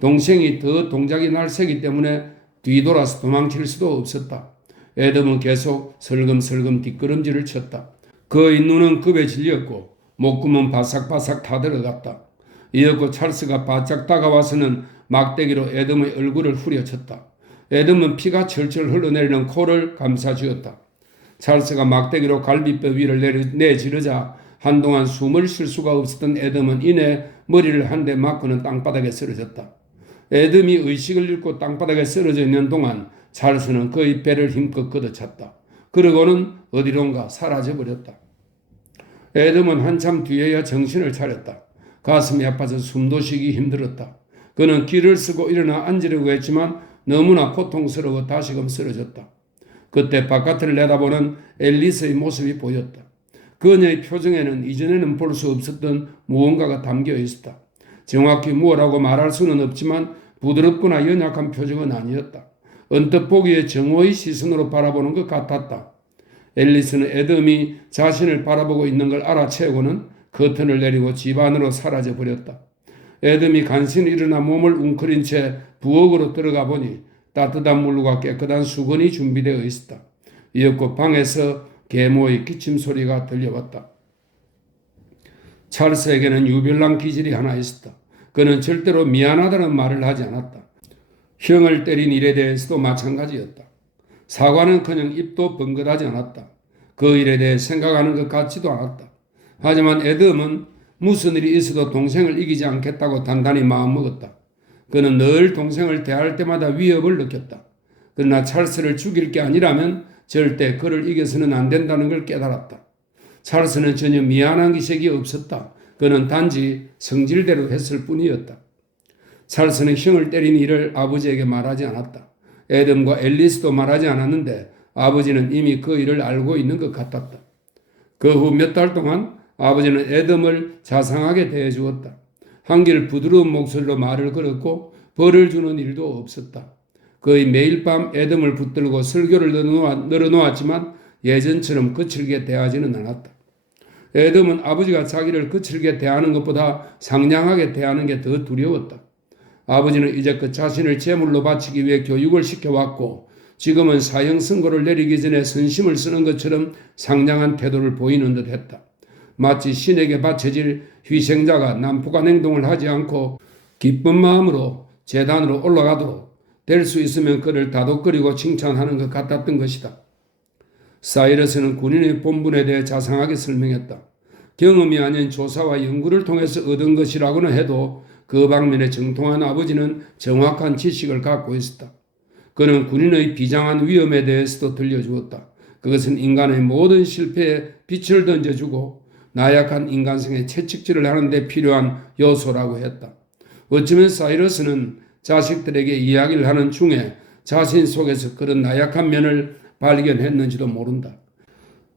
동생이 더 동작이 날세기 때문에 뒤돌아서 도망칠 수도 없었다. 에돔은 계속 설금설금 뒷걸음질을 쳤다. 그의 눈은 급에 질렸고 목구멍은 바삭바삭 타들어갔다. 이었고 찰스가 바짝 다가와서는 막대기로 에돔의 얼굴을 후려쳤다. 에돔은 피가 철철 흘러내리는 코를 감싸쥐었다. 찰스가 막대기로 갈비뼈 위를 내지르자 한동안 숨을 쉴 수가 없었던 에돔은 이내 머리를 한 대 맞고는 땅바닥에 쓰러졌다. 에돔이 의식을 잃고 땅바닥에 쓰러져 있는 동안 찰스는 그의 배를 힘껏 걷어찼다. 그러고는 어디론가 사라져버렸다. 에돔은 한참 뒤에야 정신을 차렸다. 가슴이 아파서 숨도 쉬기 힘들었다. 그는 길을 쓰고 일어나 앉으려고 했지만 너무나 고통스러워 다시금 쓰러졌다. 그때 바깥을 내다보는 앨리스의 모습이 보였다. 그녀의 표정에는 이전에는 볼 수 없었던 무언가가 담겨 있었다. 정확히 무엇라고 말할 수는 없지만 부드럽거나 연약한 표정은 아니었다. 언뜻 보기에 정오의 시선으로 바라보는 것 같았다. 앨리스는 에돔이 자신을 바라보고 있는 걸 알아채고는 커튼을 내리고 집 안으로 사라져 버렸다. 에돔이 간신히 일어나 몸을 웅크린 채 부엌으로 들어가 보니 따뜻한 물과 깨끗한 수건이 준비되어 있었다. 이었고 방에서 계모의 기침 소리가 들려왔다. 찰스에게는 유별난 기질이 하나 있었다. 그는 절대로 미안하다는 말을 하지 않았다. 형을 때린 일에 대해서도 마찬가지였다. 사과는커녕 입도 번긋하지 않았다. 그 일에 대해 생각하는 것 같지도 않았다. 하지만 에돔은 무슨 일이 있어도 동생을 이기지 않겠다고 단단히 마음먹었다. 그는 늘 동생을 대할 때마다 위협을 느꼈다. 그러나 찰스를 죽일 게 아니라면 절대 그를 이겨서는 안 된다는 걸 깨달았다. 찰스는 전혀 미안한 기색이 없었다. 그는 단지 성질대로 했을 뿐이었다. 찰스는 형을 때린 일을 아버지에게 말하지 않았다. 에돔과 앨리스도 말하지 않았는데 아버지는 이미 그 일을 알고 있는 것 같았다. 그 후 몇 달 동안 아버지는 에돔을 자상하게 대해주었다. 한결 부드러운 목소리로 말을 걸었고 벌을 주는 일도 없었다. 거의 매일 밤 에돔을 붙들고 설교를 늘어놓았지만 예전처럼 거칠게 대하지는 않았다. 에돔은 아버지가 자기를 거칠게 대하는 것보다 상냥하게 대하는 게 더 두려웠다. 아버지는 이제껏 자신을 제물로 바치기 위해 교육을 시켜왔고 지금은 사형 선고를 내리기 전에 선심을 쓰는 것처럼 상냥한 태도를 보이는 듯 했다. 마치 신에게 바쳐질 희생자가 난폭한 행동을 하지 않고 기쁜 마음으로 제단으로 올라가도록 될 수 있으면 그를 다독거리고 칭찬하는 것 같았던 것이다. 사이러스는 군인의 본분에 대해 자상하게 설명했다. 경험이 아닌 조사와 연구를 통해서 얻은 것이라고는 해도 그 방면에 정통한 아버지는 정확한 지식을 갖고 있었다. 그는 군인의 비장한 위험에 대해서도 들려주었다. 그것은 인간의 모든 실패에 빛을 던져주고 나약한 인간성의 채찍질을 하는 데 필요한 요소라고 했다. 어쩌면 사이러스는 자식들에게 이야기를 하는 중에 자신 속에서 그런 나약한 면을 발견했는지도 모른다.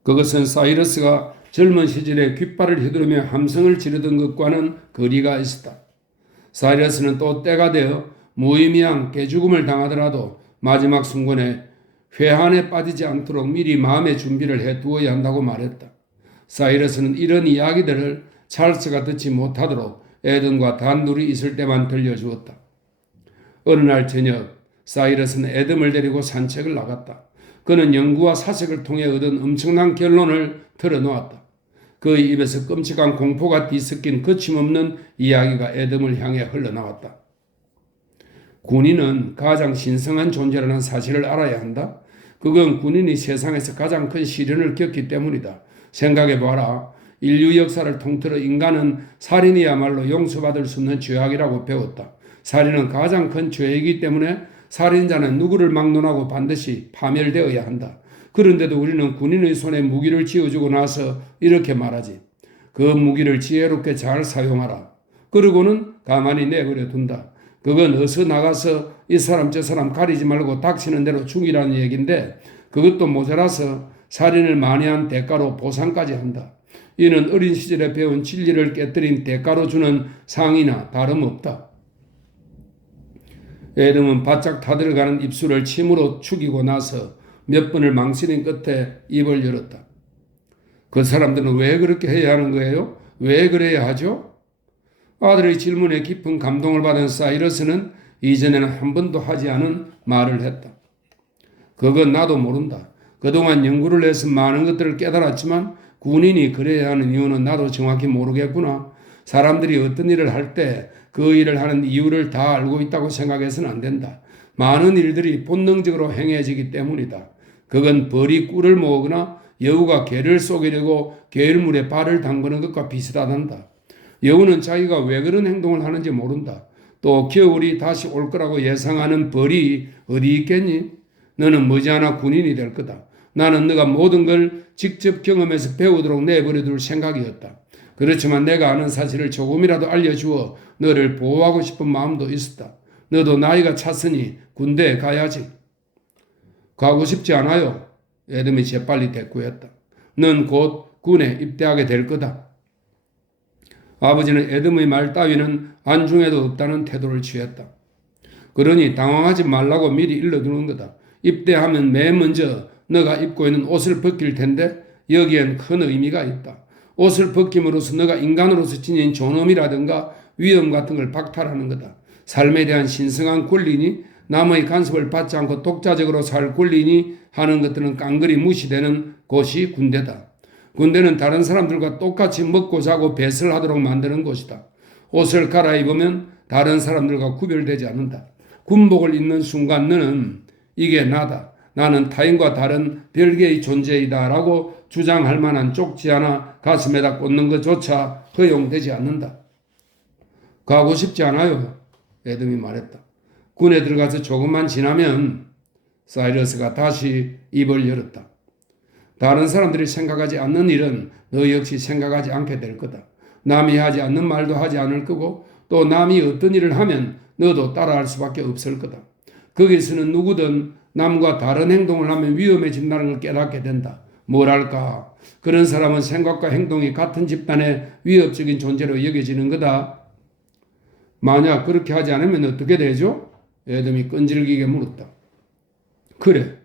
그것은 사이러스가 젊은 시절에 귓발을 휘두르며 함성을 지르던 것과는 거리가 있었다. 사이러스는 또 때가 되어 무의미한 개죽음을 당하더라도 마지막 순간에 회한에 빠지지 않도록 미리 마음의 준비를 해두어야 한다고 말했다. 사이러스는 이런 이야기들을 찰스가 듣지 못하도록 에돔과 단둘이 있을 때만 들려주었다. 어느 날 저녁 사이러스는 에돔을 데리고 산책을 나갔다. 그는 연구와 사색을 통해 얻은 엄청난 결론을 털어놓았다. 그의 입에서 끔찍한 공포가 뒤섞인 거침없는 이야기가 에돔을 향해 흘러나왔다. 군인은 가장 신성한 존재라는 사실을 알아야 한다. 그건 군인이 세상에서 가장 큰 시련을 겪기 때문이다. 생각해봐라. 인류 역사를 통틀어 인간은 살인이야말로 용서받을 수 없는 죄악이라고 배웠다. 살인은 가장 큰 죄이기 때문에 살인자는 누구를 막론하고 반드시 파멸되어야 한다. 그런데도 우리는 군인의 손에 무기를 쥐어주고 나서 이렇게 말하지. 그 무기를 지혜롭게 잘 사용하라. 그러고는 가만히 내버려 둔다. 그건 어서 나가서 이 사람 저 사람 가리지 말고 닥치는 대로 죽이라는 얘기인데 그것도 모자라서 살인을 많이 한 대가로 보상까지 한다. 이는 어린 시절에 배운 진리를 깨뜨린 대가로 주는 상이나 다름없다. 에돔은 바짝 타들어가는 입술을 침으로 죽이고 나서 몇 번을 망치는 끝에 입을 열었다. 그 사람들은 왜 그렇게 해야 하는 거예요? 왜 그래야 하죠? 아들의 질문에 깊은 감동을 받은 사이러스는 이전에는 한 번도 하지 않은 말을 했다. 그건 나도 모른다. 그동안 연구를 해서 많은 것들을 깨달았지만 군인이 그래야 하는 이유는 나도 정확히 모르겠구나. 사람들이 어떤 일을 할 때 그 일을 하는 이유를 다 알고 있다고 생각해서는 안 된다. 많은 일들이 본능적으로 행해지기 때문이다. 그건 벌이 꿀을 모으거나 여우가 개를 속이려고 개울물에 발을 담그는 것과 비슷하단다. 여우는 자기가 왜 그런 행동을 하는지 모른다. 또 겨울이 다시 올 거라고 예상하는 벌이 어디 있겠니? 너는 머지않아 군인이 될 거다. 나는 너가 모든 걸 직접 경험해서 배우도록 내버려둘 생각이었다. 그렇지만 내가 아는 사실을 조금이라도 알려주어 너를 보호하고 싶은 마음도 있었다. 너도 나이가 찼으니 군대에 가야지. 가고 싶지 않아요. 에돔이 재빨리 대꾸했다. 넌 곧 군에 입대하게 될 거다. 아버지는 에돔의 말 따위는 안중에도 없다는 태도를 취했다. 그러니 당황하지 말라고 미리 일러두는 거다. 입대하면 맨 먼저 너가 입고 있는 옷을 벗길 텐데 여기엔 큰 의미가 있다. 옷을 벗김으로써 너가 인간으로서 지닌 존엄이라든가 위험 같은 걸 박탈하는 거다. 삶에 대한 신성한 권리니 남의 간섭을 받지 않고 독자적으로 살 권리니 하는 것들은 깡그리 무시되는 곳이 군대다. 군대는 다른 사람들과 똑같이 먹고 자고 배설하도록 만드는 곳이다. 옷을 갈아입으면 다른 사람들과 구별되지 않는다. 군복을 입는 순간 너는 이게 나다. 나는 타인과 다른 별개의 존재이다 라고 주장할 만한 쪽지 하나 가슴에다 꽂는 것조차 허용되지 않는다. 가고 싶지 않아요. 에돔이 말했다. 군에 들어가서 조금만 지나면 사이러스가 다시 입을 열었다. 다른 사람들이 생각하지 않는 일은 너 역시 생각하지 않게 될 거다. 남이 하지 않는 말도 하지 않을 거고 또 남이 어떤 일을 하면 너도 따라할 수밖에 없을 거다. 거기서는 누구든 남과 다른 행동을 하면 위험해진다는 걸 깨닫게 된다. 뭐랄까? 그런 사람은 생각과 행동이 같은 집단의 위협적인 존재로 여겨지는 거다. 만약 그렇게 하지 않으면 어떻게 되죠? 에돔이 끈질기게 물었다. 그래.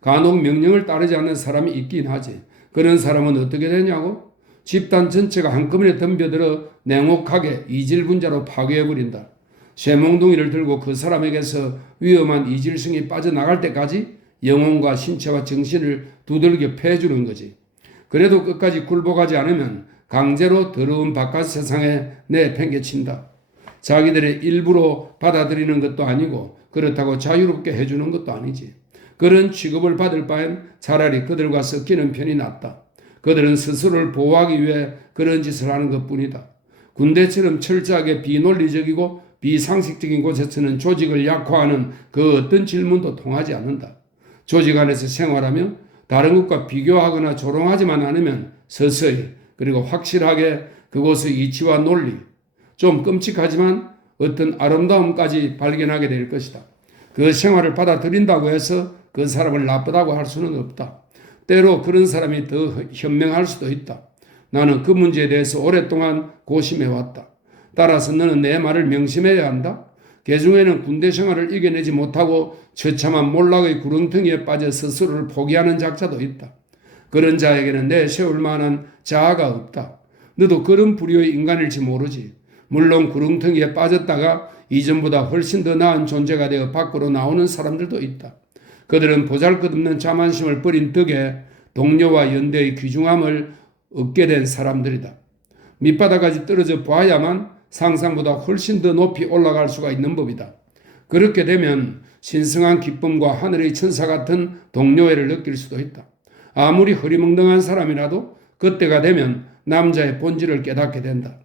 간혹 명령을 따르지 않는 사람이 있긴 하지. 그런 사람은 어떻게 되냐고? 집단 전체가 한꺼번에 덤벼들어 냉혹하게 이질분자로 파괴해버린다. 쇠몽둥이를 들고 그 사람에게서 위험한 이질성이 빠져나갈 때까지 영혼과 신체와 정신을 두들겨 패주는 거지. 그래도 끝까지 굴복하지 않으면 강제로 더러운 바깥 세상에 내팽개친다. 자기들의 일부로 받아들이는 것도 아니고 그렇다고 자유롭게 해주는 것도 아니지. 그런 취급을 받을 바엔 차라리 그들과 섞이는 편이 낫다. 그들은 스스로를 보호하기 위해 그런 짓을 하는 것뿐이다. 군대처럼 철저하게 비논리적이고 비상식적인 곳에서는 조직을 약화하는 그 어떤 질문도 통하지 않는다. 조직 안에서 생활하며 다른 것과 비교하거나 조롱하지만 않으면 서서히 그리고 확실하게 그곳의 이치와 논리, 좀 끔찍하지만 어떤 아름다움까지 발견하게 될 것이다. 그 생활을 받아들인다고 해서 그 사람을 나쁘다고 할 수는 없다. 때로 그런 사람이 더 현명할 수도 있다. 나는 그 문제에 대해서 오랫동안 고심해왔다. 따라서 너는 내 말을 명심해야 한다. 개중에는 군대 생활을 이겨내지 못하고 처참한 몰락의 구렁텅이에 빠져 스스로를 포기하는 작자도 있다. 그런 자에게는 내세울 만한 자아가 없다. 너도 그런 부류의 인간일지 모르지. 물론 구렁텅이에 빠졌다가 이전보다 훨씬 더 나은 존재가 되어 밖으로 나오는 사람들도 있다. 그들은 보잘것없는 자만심을 버린 덕에 동료와 연대의 귀중함을 얻게 된 사람들이다. 밑바닥까지 떨어져 봐야만 상상보다 훨씬 더 높이 올라갈 수가 있는 법이다. 그렇게 되면 신성한 기쁨과 하늘의 천사 같은 동료애를 느낄 수도 있다. 아무리 흐리멍덩한 사람이라도 그때가 되면 남자의 본질을 깨닫게 된다.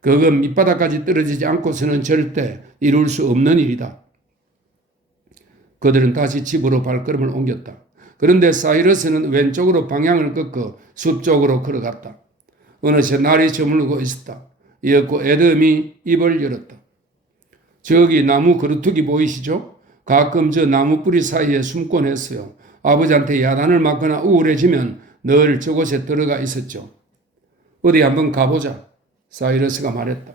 그건 밑바닥까지 떨어지지 않고서는 절대 이룰 수 없는 일이다. 그들은 다시 집으로 발걸음을 옮겼다. 그런데 사이러스는 왼쪽으로 방향을 꺾어 숲 쪽으로 걸어갔다. 어느새 날이 저물고 있었다. 이었고 에돔이 입을 열었다. 저기 나무 그루터기 보이시죠? 가끔 저 나무 뿌리 사이에 숨곤 했어요. 아버지한테 야단을 맞거나 우울해지면 늘 저곳에 들어가 있었죠. 어디 한번 가보자. 사이러스가 말했다.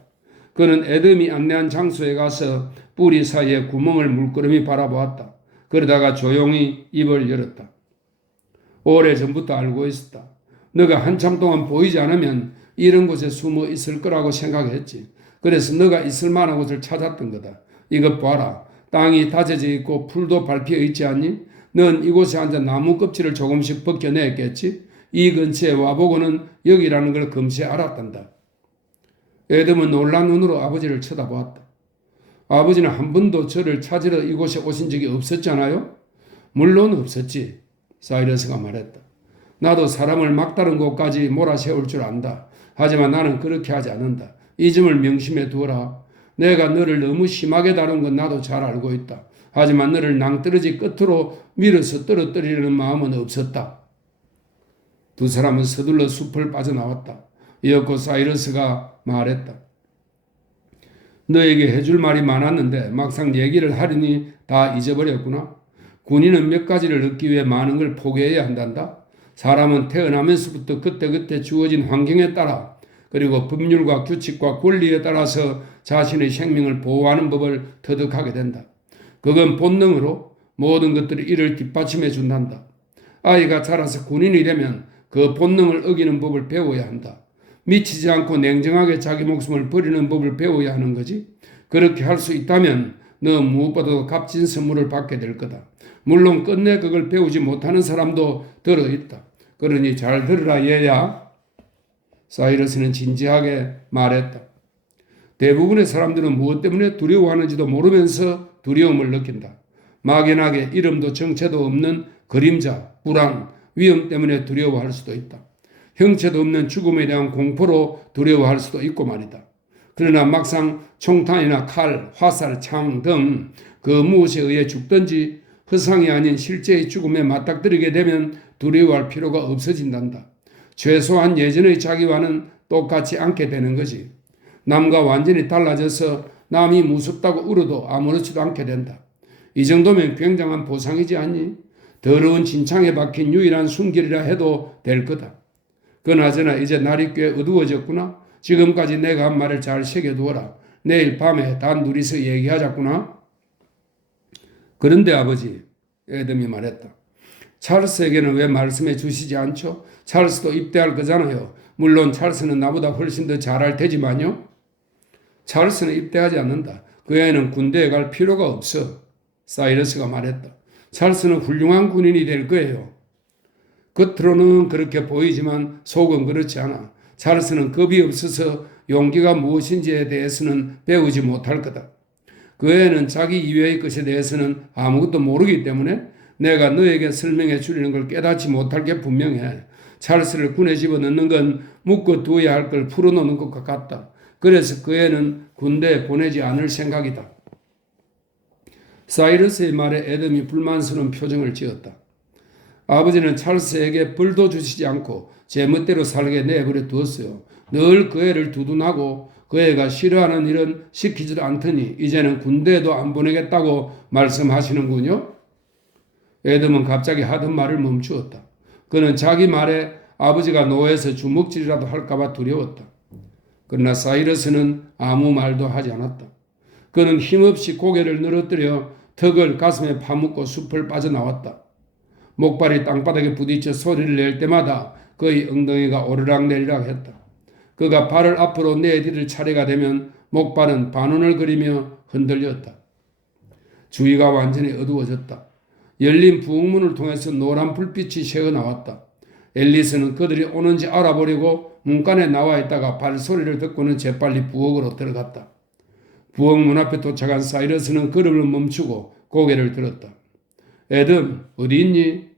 그는 에돔이 안내한 장소에 가서 뿌리 사이에 구멍을 물끄러미 바라보았다. 그러다가 조용히 입을 열었다. 오래전부터 알고 있었다. 너가 한참 동안 보이지 않으면 이런 곳에 숨어 있을 거라고 생각했지. 그래서 너가 있을 만한 곳을 찾았던 거다. 이것 봐라. 땅이 다져져 있고 풀도 밟혀 있지 않니? 넌 이곳에 앉아 나무 껍질을 조금씩 벗겨냈겠지? 이 근처에 와보고는 여기라는 걸 금세 알았단다. 에돔은 놀란 눈으로 아버지를 쳐다보았다. 아버지는 한 번도 저를 찾으러 이곳에 오신 적이 없었잖아요? 물론 없었지. 사이러스가 말했다. 나도 사람을 막다른 곳까지 몰아세울 줄 안다. 하지만 나는 그렇게 하지 않는다. 이 점을 명심해 두어라. 내가 너를 너무 심하게 다룬 건 나도 잘 알고 있다. 하지만 너를 낭떠러지 끝으로 밀어서 떨어뜨리려는 마음은 없었다. 두 사람은 서둘러 숲을 빠져나왔다. 이었고 사이러스가 말했다. 너에게 해줄 말이 많았는데 막상 얘기를 하려니 다 잊어버렸구나. 군인은 몇 가지를 얻기 위해 많은 걸 포기해야 한단다. 사람은 태어나면서부터 그때그때 주어진 환경에 따라 그리고 법률과 규칙과 권리에 따라서 자신의 생명을 보호하는 법을 터득하게 된다. 그건 본능으로 모든 것들이 이를 뒷받침해 준단다. 아이가 자라서 군인이 되면 그 본능을 어기는 법을 배워야 한다. 미치지 않고 냉정하게 자기 목숨을 버리는 법을 배워야 하는 거지. 그렇게 할 수 있다면 너 무엇보다도 값진 선물을 받게 될 거다. 물론 끝내 그걸 배우지 못하는 사람도 들어있다. 그러니 잘 들으라 얘야. 사이러스는 진지하게 말했다. 대부분의 사람들은 무엇 때문에 두려워하는지도 모르면서 두려움을 느낀다. 막연하게 이름도 정체도 없는 그림자, 불안, 위험 때문에 두려워할 수도 있다. 형체도 없는 죽음에 대한 공포로 두려워할 수도 있고 말이다. 그러나 막상 총탄이나 칼, 화살, 창 등 그 무엇에 의해 죽든지 허상이 아닌 실제의 죽음에 맞닥뜨리게 되면 두려워할 필요가 없어진단다. 최소한 예전의 자기와는 똑같지 않게 되는 거지. 남과 완전히 달라져서 남이 무섭다고 울어도 아무렇지도 않게 된다. 이 정도면 굉장한 보상이지 않니? 더러운 진창에 박힌 유일한 숨길이라 해도 될 거다. 그나저나 이제 날이 꽤 어두워졌구나. 지금까지 내가 한 말을 잘 새겨두어라. 내일 밤에 단둘이서 얘기하자꾸나. 그런데 아버지, 에돔이 말했다. 찰스에게는 왜 말씀해 주시지 않죠? 찰스도 입대할 거잖아요. 물론 찰스는 나보다 훨씬 더 잘할 테지만요. 찰스는 입대하지 않는다. 그 애는 군대에 갈 필요가 없어. 사이러스가 말했다. 찰스는 훌륭한 군인이 될 거예요. 겉으로는 그렇게 보이지만 속은 그렇지 않아. 찰스는 겁이 없어서 용기가 무엇인지에 대해서는 배우지 못할 거다. 그 애는 자기 이외의 것에 대해서는 아무것도 모르기 때문에 내가 너에게 설명해 주려는 걸 깨닫지 못할 게 분명해. 찰스를 군에 집어넣는 건 묶어두어야 할 걸 풀어놓는 것과 같다. 그래서 그 애는 군대에 보내지 않을 생각이다. 사이러스의 말에 에돔이 불만스러운 표정을 지었다. 아버지는 찰스에게 벌도 주시지 않고 제 멋대로 살게 내버려 두었어요. 늘 그 애를 두둔하고 그 애가 싫어하는 일은 시키지도 않더니 이제는 군대에도 안 보내겠다고 말씀하시는군요. 에돔은 갑자기 하던 말을 멈추었다. 그는 자기 말에 아버지가 노해서 주먹질이라도 할까봐 두려웠다. 그러나 사이러스는 아무 말도 하지 않았다. 그는 힘없이 고개를 늘어뜨려 턱을 가슴에 파묻고 숲을 빠져나왔다. 목발이 땅바닥에 부딪혀 소리를 낼 때마다 그의 엉덩이가 오르락내리락 했다. 그가 발을 앞으로 내디딜 차례가 되면 목발은 반원을 그리며 흔들렸다. 주위가 완전히 어두워졌다. 열린 부엌문을 통해서 노란 불빛이 새어나왔다. 앨리스는 그들이 오는지 알아보려고 문간에 나와 있다가 발소리를 듣고는 재빨리 부엌으로 들어갔다. 부엌 문 앞에 도착한 사이러스는 걸음을 멈추고 고개를 들었다. 에돔, 어디 있니?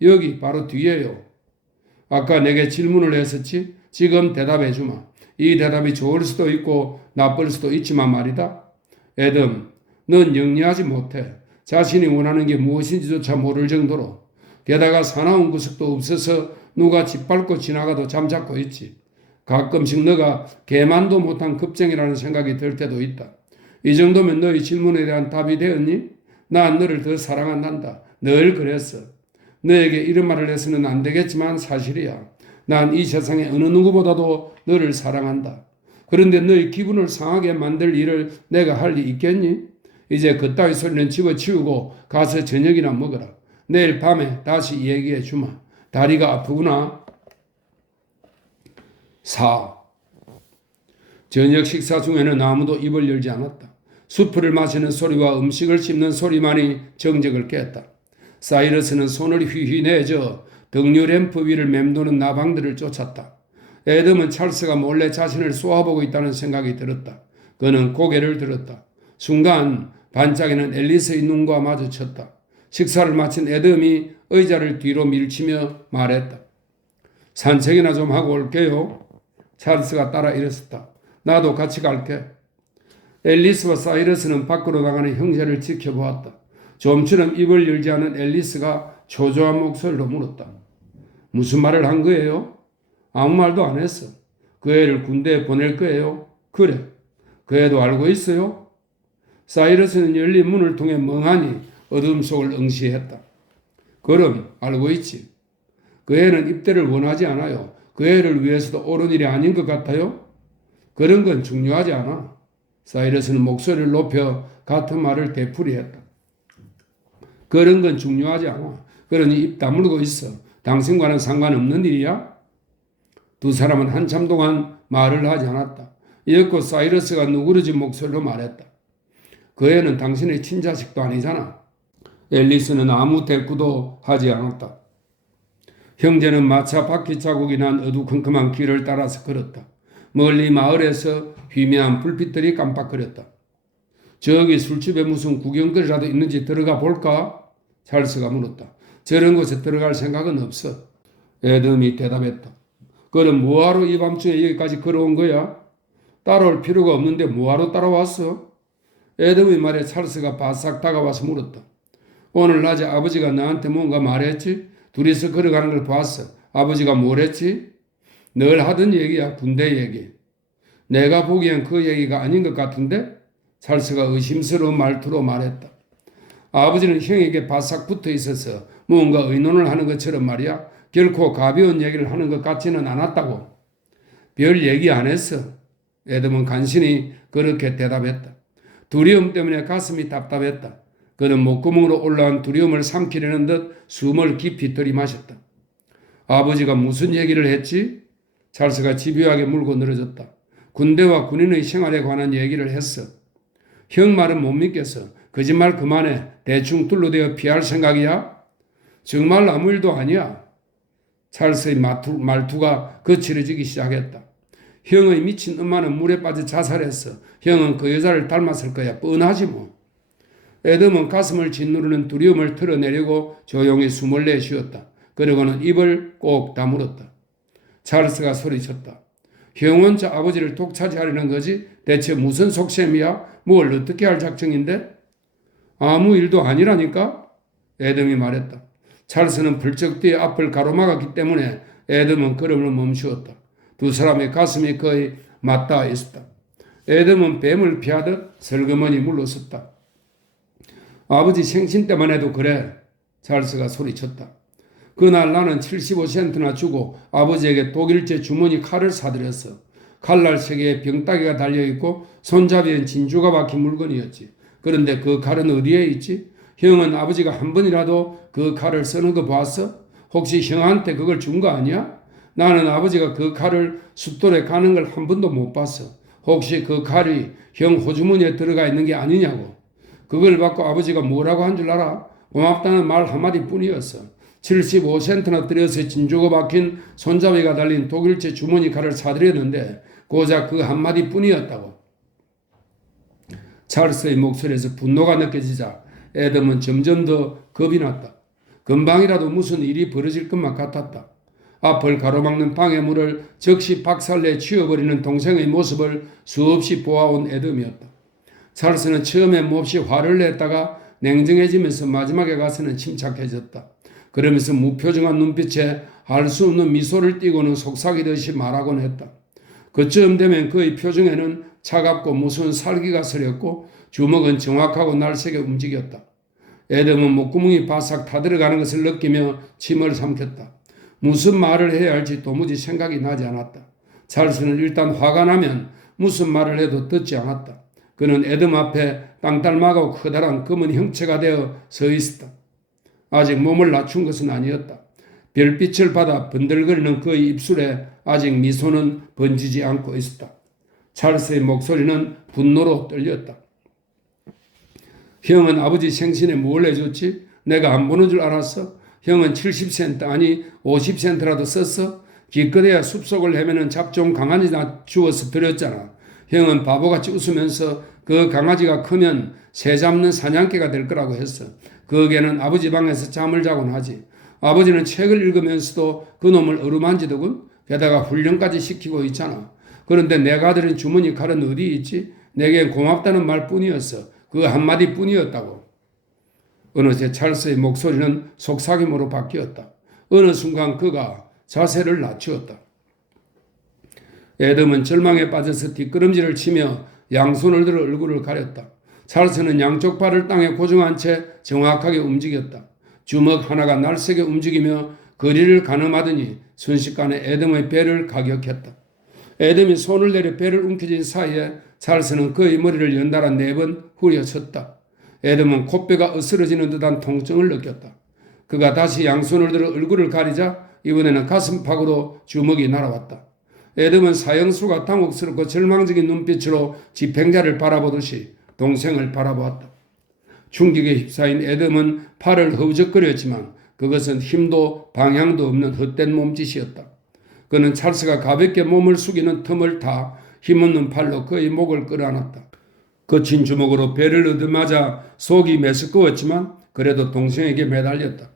여기 바로 뒤에요. 아까 내게 질문을 했었지? 지금 대답해 주마. 이 대답이 좋을 수도 있고 나쁠 수도 있지만 말이다. 애덤, 넌 영리하지 못해. 자신이 원하는 게 무엇인지조차 모를 정도로. 게다가 사나운 구석도 없어서 누가 짓밟고 지나가도 잠잡고 있지. 가끔씩 너가 개만도 못한 급쟁이라는 생각이 들 때도 있다. 이 정도면 너희 질문에 대한 답이 되었니? 난 너를 더 사랑한단다. 늘 그랬어. 너에게 이런 말을 해서는 안 되겠지만 사실이야. 난 이 세상에 어느 누구보다도 너를 사랑한다. 그런데 너의 기분을 상하게 만들 일을 내가 할 리 있겠니? 이제 그따위 소리는 집어치우고 가서 저녁이나 먹어라. 내일 밤에 다시 얘기해 주마. 다리가 아프구나. 4. 저녁 식사 중에는 아무도 입을 열지 않았다. 수프를 마시는 소리와 음식을 씹는 소리만이 정적을 깼다. 사이러스는 손을 휘휘 내저 등유 램프 위를 맴도는 나방들을 쫓았다. 애덤은 찰스가 몰래 자신을 쏘아보고 있다는 생각이 들었다. 그는 고개를 들었다. 순간 반짝이는 앨리스의 눈과 마주쳤다. 식사를 마친 애덤이 의자를 뒤로 밀치며 말했다. 산책이나 좀 하고 올게요. 찰스가 따라 일었었다. 나도 같이 갈게. 앨리스와 사이러스는 밖으로 나가는 형제를 지켜보았다. 좀처럼 입을 열지 않은 앨리스가 초조한 목소리로 물었다. 무슨 말을 한 거예요? 아무 말도 안 했어. 그 애를 군대에 보낼 거예요. 그래. 그 애도 알고 있어요? 사이러스는 열린 문을 통해 멍하니 어둠 속을 응시했다. 그럼 알고 있지. 그 애는 입대를 원하지 않아요. 그 애를 위해서도 옳은 일이 아닌 것 같아요? 그런 건 중요하지 않아. 사이러스는 목소리를 높여 같은 말을 되풀이했다. 그런 건 중요하지 않아. 그러니 입 다물고 있어. 당신과는 상관없는 일이야? 두 사람은 한참 동안 말을 하지 않았다. 이윽고 사이러스가 누그러진 목소리로 말했다. 그 애는 당신의 친자식도 아니잖아. 앨리스는 아무 대꾸도 하지 않았다. 형제는 마차 바퀴 자국이 난 어두컴컴한 길을 따라서 걸었다. 멀리 마을에서 희미한 불빛들이 깜빡거렸다. 저기 술집에 무슨 구경거리라도 있는지 들어가 볼까? 찰스가 물었다. 저런 곳에 들어갈 생각은 없어. 애덤이 대답했다. 그럼 뭐하러 이 밤중에 여기까지 걸어온 거야? 따라올 필요가 없는데 뭐하러 따라왔어? 애덤의 말에 찰스가 바싹 다가와서 물었다. 오늘 낮에 아버지가 나한테 뭔가 말했지? 둘이서 걸어가는 걸 봤어. 아버지가 뭘 했지? 늘 하던 얘기야. 군대 얘기. 내가 보기엔 그 얘기가 아닌 것 같은데? 찰스가 의심스러운 말투로 말했다. 아버지는 형에게 바싹 붙어 있어서 뭔가 의논을 하는 것처럼 말이야. 결코 가벼운 얘기를 하는 것 같지는 않았다고. 별 얘기 안 했어. 애덤은 간신히 그렇게 대답했다. 두려움 때문에 가슴이 답답했다. 그는 목구멍으로 올라온 두려움을 삼키려는 듯 숨을 깊이 들이마셨다. 아버지가 무슨 얘기를 했지? 찰스가 집요하게 물고 늘어졌다. 군대와 군인의 생활에 관한 얘기를 했어. 형 말은 못 믿겠어. 거짓말 그만해. 대충 둘러대어 피할 생각이야? 정말 아무 일도 아니야. 찰스의 말투가 거칠어지기 시작했다. 형의 미친 엄마는 물에 빠져 자살했어. 형은 그 여자를 닮았을 거야. 뻔하지 뭐. 애덤은 가슴을 짓누르는 두려움을 털어내려고 조용히 숨을 내쉬었다. 그러고는 입을 꼭 다물었다. 찰스가 소리쳤다. 형 혼자 아버지를 독차지하려는 거지? 대체 무슨 속셈이야? 뭘 어떻게 할 작정인데? 아무 일도 아니라니까? 애덤이 말했다. 찰스는 불쩍 뛰어 앞을 가로막았기 때문에 애덤은 걸음을 멈추었다. 두 사람의 가슴이 거의 맞닿아 있었다. 애덤은 뱀을 피하듯 슬그머니 물러섰다. 아버지 생신 때만 해도 그래. 찰스가 소리쳤다. 그날 나는 75센트나 주고 아버지에게 독일제 주머니 칼을 사들였어. 칼날 세 개에 병따개가 달려있고 손잡이엔 진주가 박힌 물건이었지. 그런데 그 칼은 어디에 있지? 형은 아버지가 한 번이라도 그 칼을 쓰는 거 봤어? 혹시 형한테 그걸 준 거 아니야? 나는 아버지가 그 칼을 숫돌에 가는 걸 한 번도 못 봤어. 혹시 그 칼이 형 호주머니에 들어가 있는 게 아니냐고. 그걸 받고 아버지가 뭐라고 한 줄 알아? 고맙다는 말 한마디 뿐이었어. 75센트나 들여서 진주가 박힌 손잡이가 달린 독일제 주머니 칼을 사들였는데 고작 그 한마디 뿐이었다고. 찰스의 목소리에서 분노가 느껴지자 애덤은 점점 더 겁이 났다. 금방이라도 무슨 일이 벌어질 것만 같았다. 앞을 가로막는 방해물을 즉시 박살내 치워버리는 동생의 모습을 수없이 보아온 에돔이었다. 찰스는 처음에 몹시 화를 냈다가 냉정해지면서 마지막에 가서는 침착해졌다. 그러면서 무표정한 눈빛에 할 수 없는 미소를 띠고는 속삭이듯이 말하곤 했다. 그쯤 되면 그의 표정에는 차갑고 무서운 살기가 서렸고 주먹은 정확하고 날쌔게 움직였다. 에돔은 목구멍이 바싹 타들어가는 것을 느끼며 침을 삼켰다. 무슨 말을 해야 할지 도무지 생각이 나지 않았다. 찰스는 일단 화가 나면 무슨 말을 해도 듣지 않았다. 그는 에돔 앞에 땅딸막하고 커다란 검은 형체가 되어 서 있었다. 아직 몸을 낮춘 것은 아니었다. 별빛을 받아 번들거리는 그의 입술에 아직 미소는 번지지 않고 있었다. 찰스의 목소리는 분노로 떨렸다. 형은 아버지 생신에 뭘 해줬지? 내가 안 보는 줄 알았어? 형은 70센트 아니 50센트라도 썼어? 기껏해야 숲속을 헤매는 잡종 강아지나 주워서 드렸잖아. 형은 바보같이 웃으면서 그 강아지가 크면 새 잡는 사냥개가 될 거라고 했어. 거기에는 아버지 방에서 잠을 자곤 하지. 아버지는 책을 읽으면서도 그놈을 어루만지더군. 게다가 훈련까지 시키고 있잖아. 그런데 내가 들은 주머니 칼은 어디 있지? 내겐 고맙다는 말뿐이었어. 그 한마디 뿐이었다고. 어느새 찰스의 목소리는 속삭임으로 바뀌었다. 어느 순간 그가 자세를 낮추었다. 에돔은 절망에 빠져서 뒷걸음질을 치며 양손을 들어 얼굴을 가렸다. 찰스는 양쪽 발을 땅에 고정한 채 정확하게 움직였다. 주먹 하나가 날쌔게 움직이며 거리를 가늠하더니 순식간에 에돔의 배를 가격했다. 에돔이 손을 내려 배를 움켜쥔 사이에 찰스는 그의 머리를 연달아 4번 후려쳤다. 에돔은 콧배가 으스러지는 듯한 통증을 느꼈다. 그가 다시 양손을 들어 얼굴을 가리자 이번에는 가슴팍으로 주먹이 날아왔다. 에돔은 사형수가 당혹스럽고 절망적인 눈빛으로 집행자를 바라보듯이 동생을 바라보았다. 충격에 휩싸인 에돔은 팔을 허우적거렸지만 그것은 힘도 방향도 없는 헛된 몸짓이었다. 그는 찰스가 가볍게 몸을 숙이는 틈을 타 힘없는 팔로 그의 목을 끌어안았다. 거친 주먹으로 배를 얻어맞아 속이 메스꺼웠지만 그래도 동생에게 매달렸다.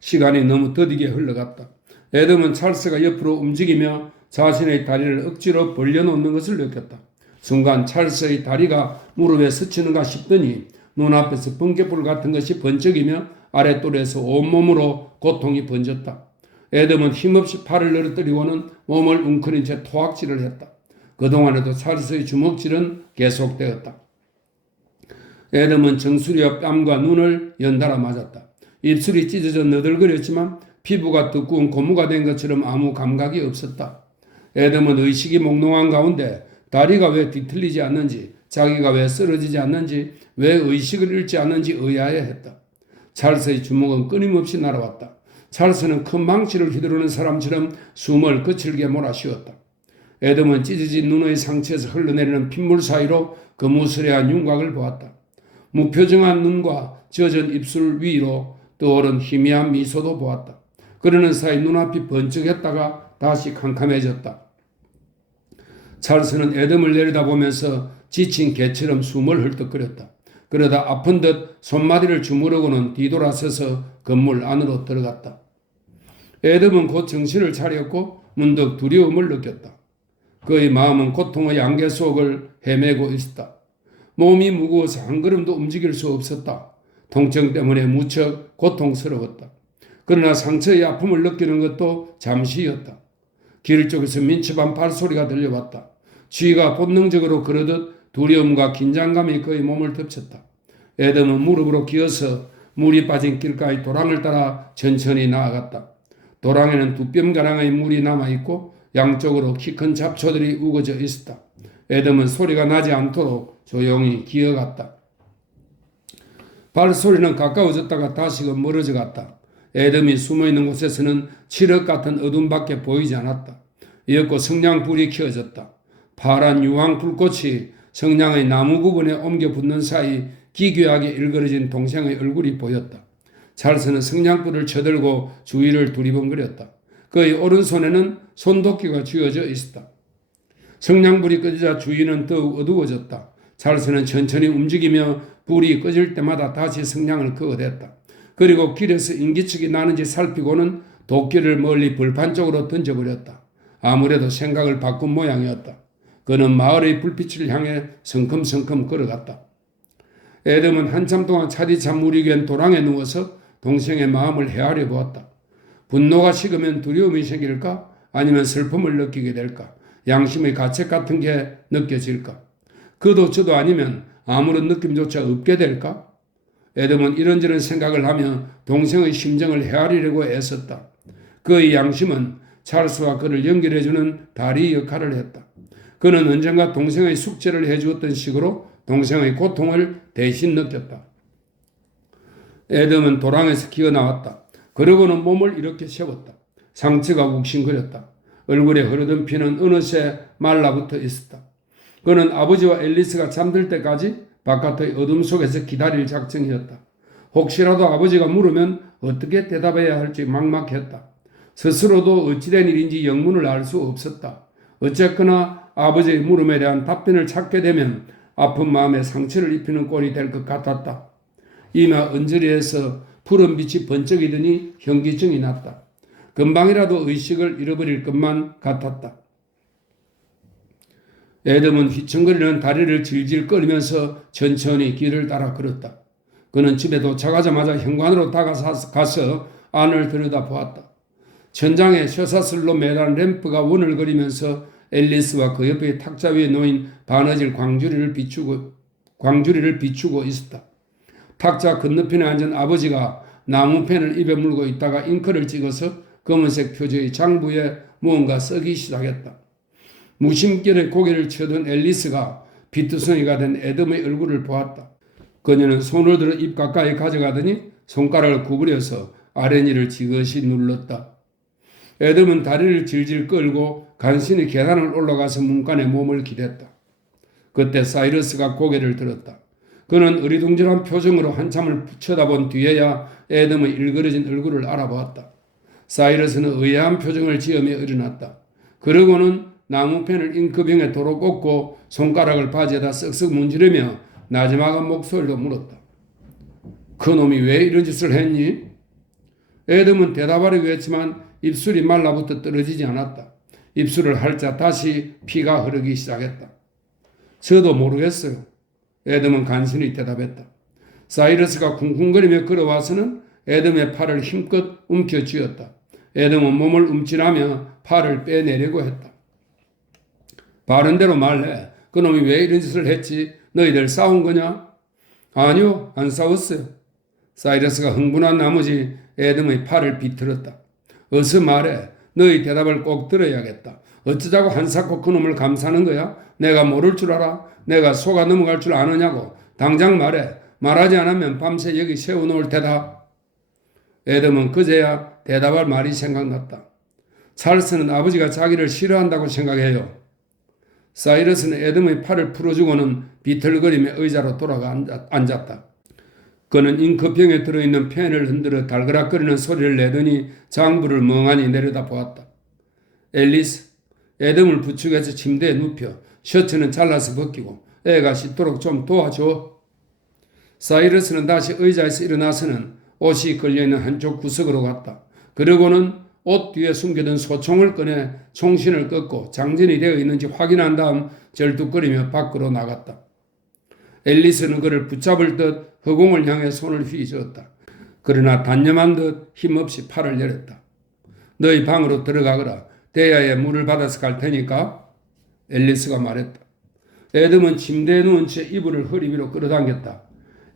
시간이 너무 더디게 흘러갔다. 에돔은 찰스가 옆으로 움직이며 자신의 다리를 억지로 벌려놓는 것을 느꼈다. 순간 찰스의 다리가 무릎에 스치는가 싶더니 눈앞에서 번개불 같은 것이 번쩍이며 아랫돌에서 온몸으로 고통이 번졌다. 에돔은 힘없이 팔을 늘어뜨리고는 몸을 웅크린 채 토악질을 했다. 그동안에도 찰스의 주먹질은 계속되었다. 에돔은 정수리와 뺨과 눈을 연달아 맞았다. 입술이 찢어져 너덜거렸지만 피부가 두꺼운 고무가 된 것처럼 아무 감각이 없었다. 에돔은 의식이 몽롱한 가운데 다리가 왜 뒤틀리지 않는지, 자기가 왜 쓰러지지 않는지, 왜 의식을 잃지 않는지 의아해했다. 찰스의 주먹은 끊임없이 날아왔다. 찰스는 큰 망치를 휘두르는 사람처럼 숨을 거칠게 몰아쉬었다. 에돔은 찢어진 눈의 상처에서 흘러내리는 핏물 사이로 거무스레한 윤곽을 보았다. 무표정한 눈과 젖은 입술 위로 떠오른 희미한 미소도 보았다. 그러는 사이 눈앞이 번쩍했다가 다시 캄캄해졌다. 찰스는 에돔을 내려다보면서 지친 개처럼 숨을 헐떡거렸다. 그러다 아픈 듯 손마디를 주무르고는 뒤돌아서서 건물 안으로 들어갔다. 에돔은 곧 정신을 차렸고 문득 두려움을 느꼈다. 그의 마음은 고통의 안개 속을 헤매고 있었다. 몸이 무거워서 한 걸음도 움직일 수 없었다. 통증 때문에 무척 고통스러웠다. 그러나 상처의 아픔을 느끼는 것도 잠시였다. 길 쪽에서 민첩한 발소리가 들려왔다. 쥐가 본능적으로 그러듯 두려움과 긴장감이 그의 몸을 덮쳤다. 에돔은 무릎으로 기어서 물이 빠진 길가의 도랑을 따라 천천히 나아갔다. 도랑에는 2뼘가량의 물이 남아있고 양쪽으로 키 큰 잡초들이 우거져 있었다. 에돔은 소리가 나지 않도록 조용히 기어갔다. 발소리는 가까워졌다가 다시금 멀어져 갔다. 에돔이 숨어있는 곳에서는 칠흑 같은 어둠밖에 보이지 않았다. 이윽고 성냥불이 켜졌다. 파란 유황 불꽃이 성냥의 나무 부분에 옮겨 붙는 사이 기괴하게 일그러진 동생의 얼굴이 보였다. 찰스는 성냥불을 쳐들고 주위를 두리번거렸다. 그의 오른손에는 손도끼가 쥐어져 있었다. 성냥불이 꺼지자 주위는 더욱 어두워졌다. 찰스는 천천히 움직이며 불이 꺼질 때마다 다시 성냥을 그어댔다. 그리고 길에서 인기척이 나는지 살피고는 도끼를 멀리 벌판 쪽으로 던져버렸다. 아무래도 생각을 바꾼 모양이었다. 그는 마을의 불빛을 향해 성큼성큼 걸어갔다. 애덤은 한참 동안 차디찬 무리 겐 도랑에 누워서 동생의 마음을 헤아려 보았다. 분노가 식으면 두려움이 생길까? 아니면 슬픔을 느끼게 될까? 양심의 가책 같은 게 느껴질까? 그도 저도 아니면 아무런 느낌조차 없게 될까? 애덤은 이런저런 생각을 하며 동생의 심정을 헤아리려고 애썼다. 그의 양심은 찰스와 그를 연결해주는 다리 역할을 했다. 그는 언젠가 동생의 숙제를 해주었던 식으로 동생의 고통을 대신 느꼈다. 애덤은 도랑에서 기어나왔다. 그러고는 몸을 이렇게 세웠다. 상처가 욱신거렸다. 얼굴에 흐르던 피는 어느새 말라붙어 있었다. 그는 아버지와 앨리스가 잠들 때까지 바깥의 어둠 속에서 기다릴 작정이었다. 혹시라도 아버지가 물으면 어떻게 대답해야 할지 막막했다. 스스로도 어찌된 일인지 영문을 알 수 없었다. 어쨌거나 아버지의 물음에 대한 답변을 찾게 되면 아픈 마음에 상처를 입히는 꼴이 될 것 같았다. 이마 언저리에서 푸른 빛이 번쩍이더니 현기증이 났다. 금방이라도 의식을 잃어버릴 것만 같았다. 애덤은 휘청거리는 다리를 질질 끌면서 천천히 길을 따라 걸었다. 그는 집에 도착하자마자 현관으로 다가가서 안을 들여다보았다. 천장에 쇠사슬로 매단 램프가 원을거리면서 앨리스와 그 옆의 탁자 위에 놓인 바느질 광주리를 비추고 있었다. 탁자 건너편에 앉은 아버지가 나무펜을 입에 물고 있다가 잉크를 찍어서 검은색 표지의 장부에 무언가 쓰기 시작했다. 무심결에 고개를 쳐든 앨리스가 피투성이가 된 애덤의 얼굴을 보았다. 그녀는 손을 들어 입 가까이 가져가더니 손가락을 구부려서 아랫니를 지그시 눌렀다. 애덤은 다리를 질질 끌고 간신히 계단을 올라가서 문간에 몸을 기댔다. 그때 사이러스가 고개를 들었다. 그는 어리둥절한 표정으로 한참을 쳐다본 뒤에야 애덤의 일그러진 얼굴을 알아보았다. 사이러스는 의아한 표정을 지으며 일어났다. 그러고는 나무펜을 잉크병에 도로 꽂고 손가락을 바지에다 쓱쓱 문지르며 나지막한 목소리로 물었다. 그놈이 왜 이런 짓을 했니? 애덤은 대답하려고 했지만 입술이 말라붙어 떨어지지 않았다. 입술을 핥자 다시 피가 흐르기 시작했다. 저도 모르겠어요. 애덤은 간신히 대답했다. 사이러스가 쿵쿵거리며 걸어와서는 애덤의 팔을 힘껏 움켜쥐었다. 애덤은 몸을 움찔하며 팔을 빼내려고 했다. 바른대로 말해. 그놈이 왜 이런 짓을 했지? 너희들 싸운 거냐? 아니요, 안 싸웠어요. 사이러스가 흥분한 나머지 애덤의 팔을 비틀었다. 어서 말해. 너희 대답을 꼭 들어야겠다. 어쩌자고 한사코 그놈을 감싸는 거야? 내가 모를 줄 알아? 내가 속아 넘어갈 줄 아느냐고? 당장 말해. 말하지 않으면 밤새 여기 세워놓을 테다. 애덤은 그제야 대답할 말이 생각났다. 찰스는 아버지가 자기를 싫어한다고 생각해요. 사이러스는 애덤의 팔을 풀어주고는 비틀거리며 의자로 돌아가 앉았다. 그는 잉크병에 들어있는 펜을 흔들어 달그락거리는 소리를 내더니 장부를 멍하니 내려다보았다. 앨리스, 애덤을 부축해서 침대에 눕혀 셔츠는 잘라서 벗기고 애가 씻도록 좀 도와줘. 사이러스는 다시 의자에서 일어나서는 옷이 걸려있는 한쪽 구석으로 갔다. 그러고는 옷 뒤에 숨겨둔 소총을 꺼내 총신을 꺾고 장전이 되어 있는지 확인한 다음 절뚝거리며 밖으로 나갔다. 앨리스는 그를 붙잡을 듯 허공을 향해 손을 휘저었다. 그러나 단념한 듯 힘없이 팔을 내렸다. 너희 방으로 들어가거라. 대야에 물을 받아서 갈 테니까. 앨리스가 말했다. 애덤은 침대에 누운 채 이불을 허리 위로 끌어당겼다.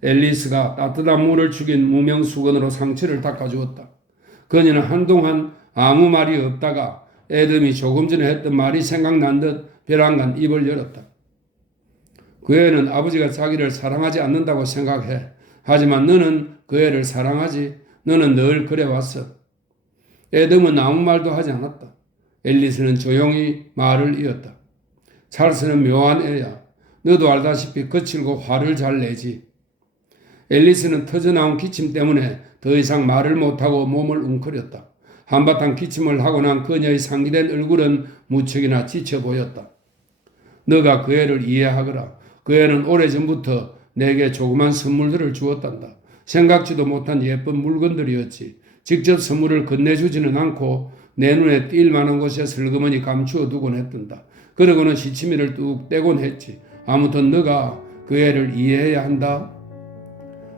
앨리스가 따뜻한 물을 죽인 무명 수건으로 상처를 닦아주었다. 그녀는 한동안 아무 말이 없다가 애덤이 조금 전에 했던 말이 생각난 듯 벼랑간 입을 열었다. 그 애는 아버지가 자기를 사랑하지 않는다고 생각해. 하지만 너는 그 애를 사랑하지. 너는 늘 그래왔어. 애덤은 아무 말도 하지 않았다. 앨리스는 조용히 말을 이었다. 찰스는 묘한 애야. 너도 알다시피 거칠고 화를 잘 내지. 앨리스는 터져나온 기침 때문에 더 이상 말을 못하고 몸을 웅크렸다. 한바탕 기침을 하고 난 그녀의 상기된 얼굴은 무척이나 지쳐 보였다. 너가 그 애를 이해하거라. 그 애는 오래전부터 내게 조그만 선물들을 주었단다. 생각지도 못한 예쁜 물건들이었지. 직접 선물을 건네주지는 않고 내 눈에 띌 만한 곳에 슬그머니 감추어 두곤 했단다. 그러고는 시치미를 뚝 떼곤 했지. 아무튼 너가 그 애를 이해해야 한다.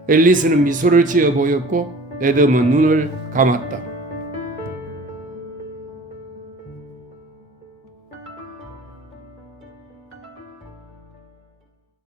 앨리스는 미소를 지어 보였고 애덤은 눈을 감았다.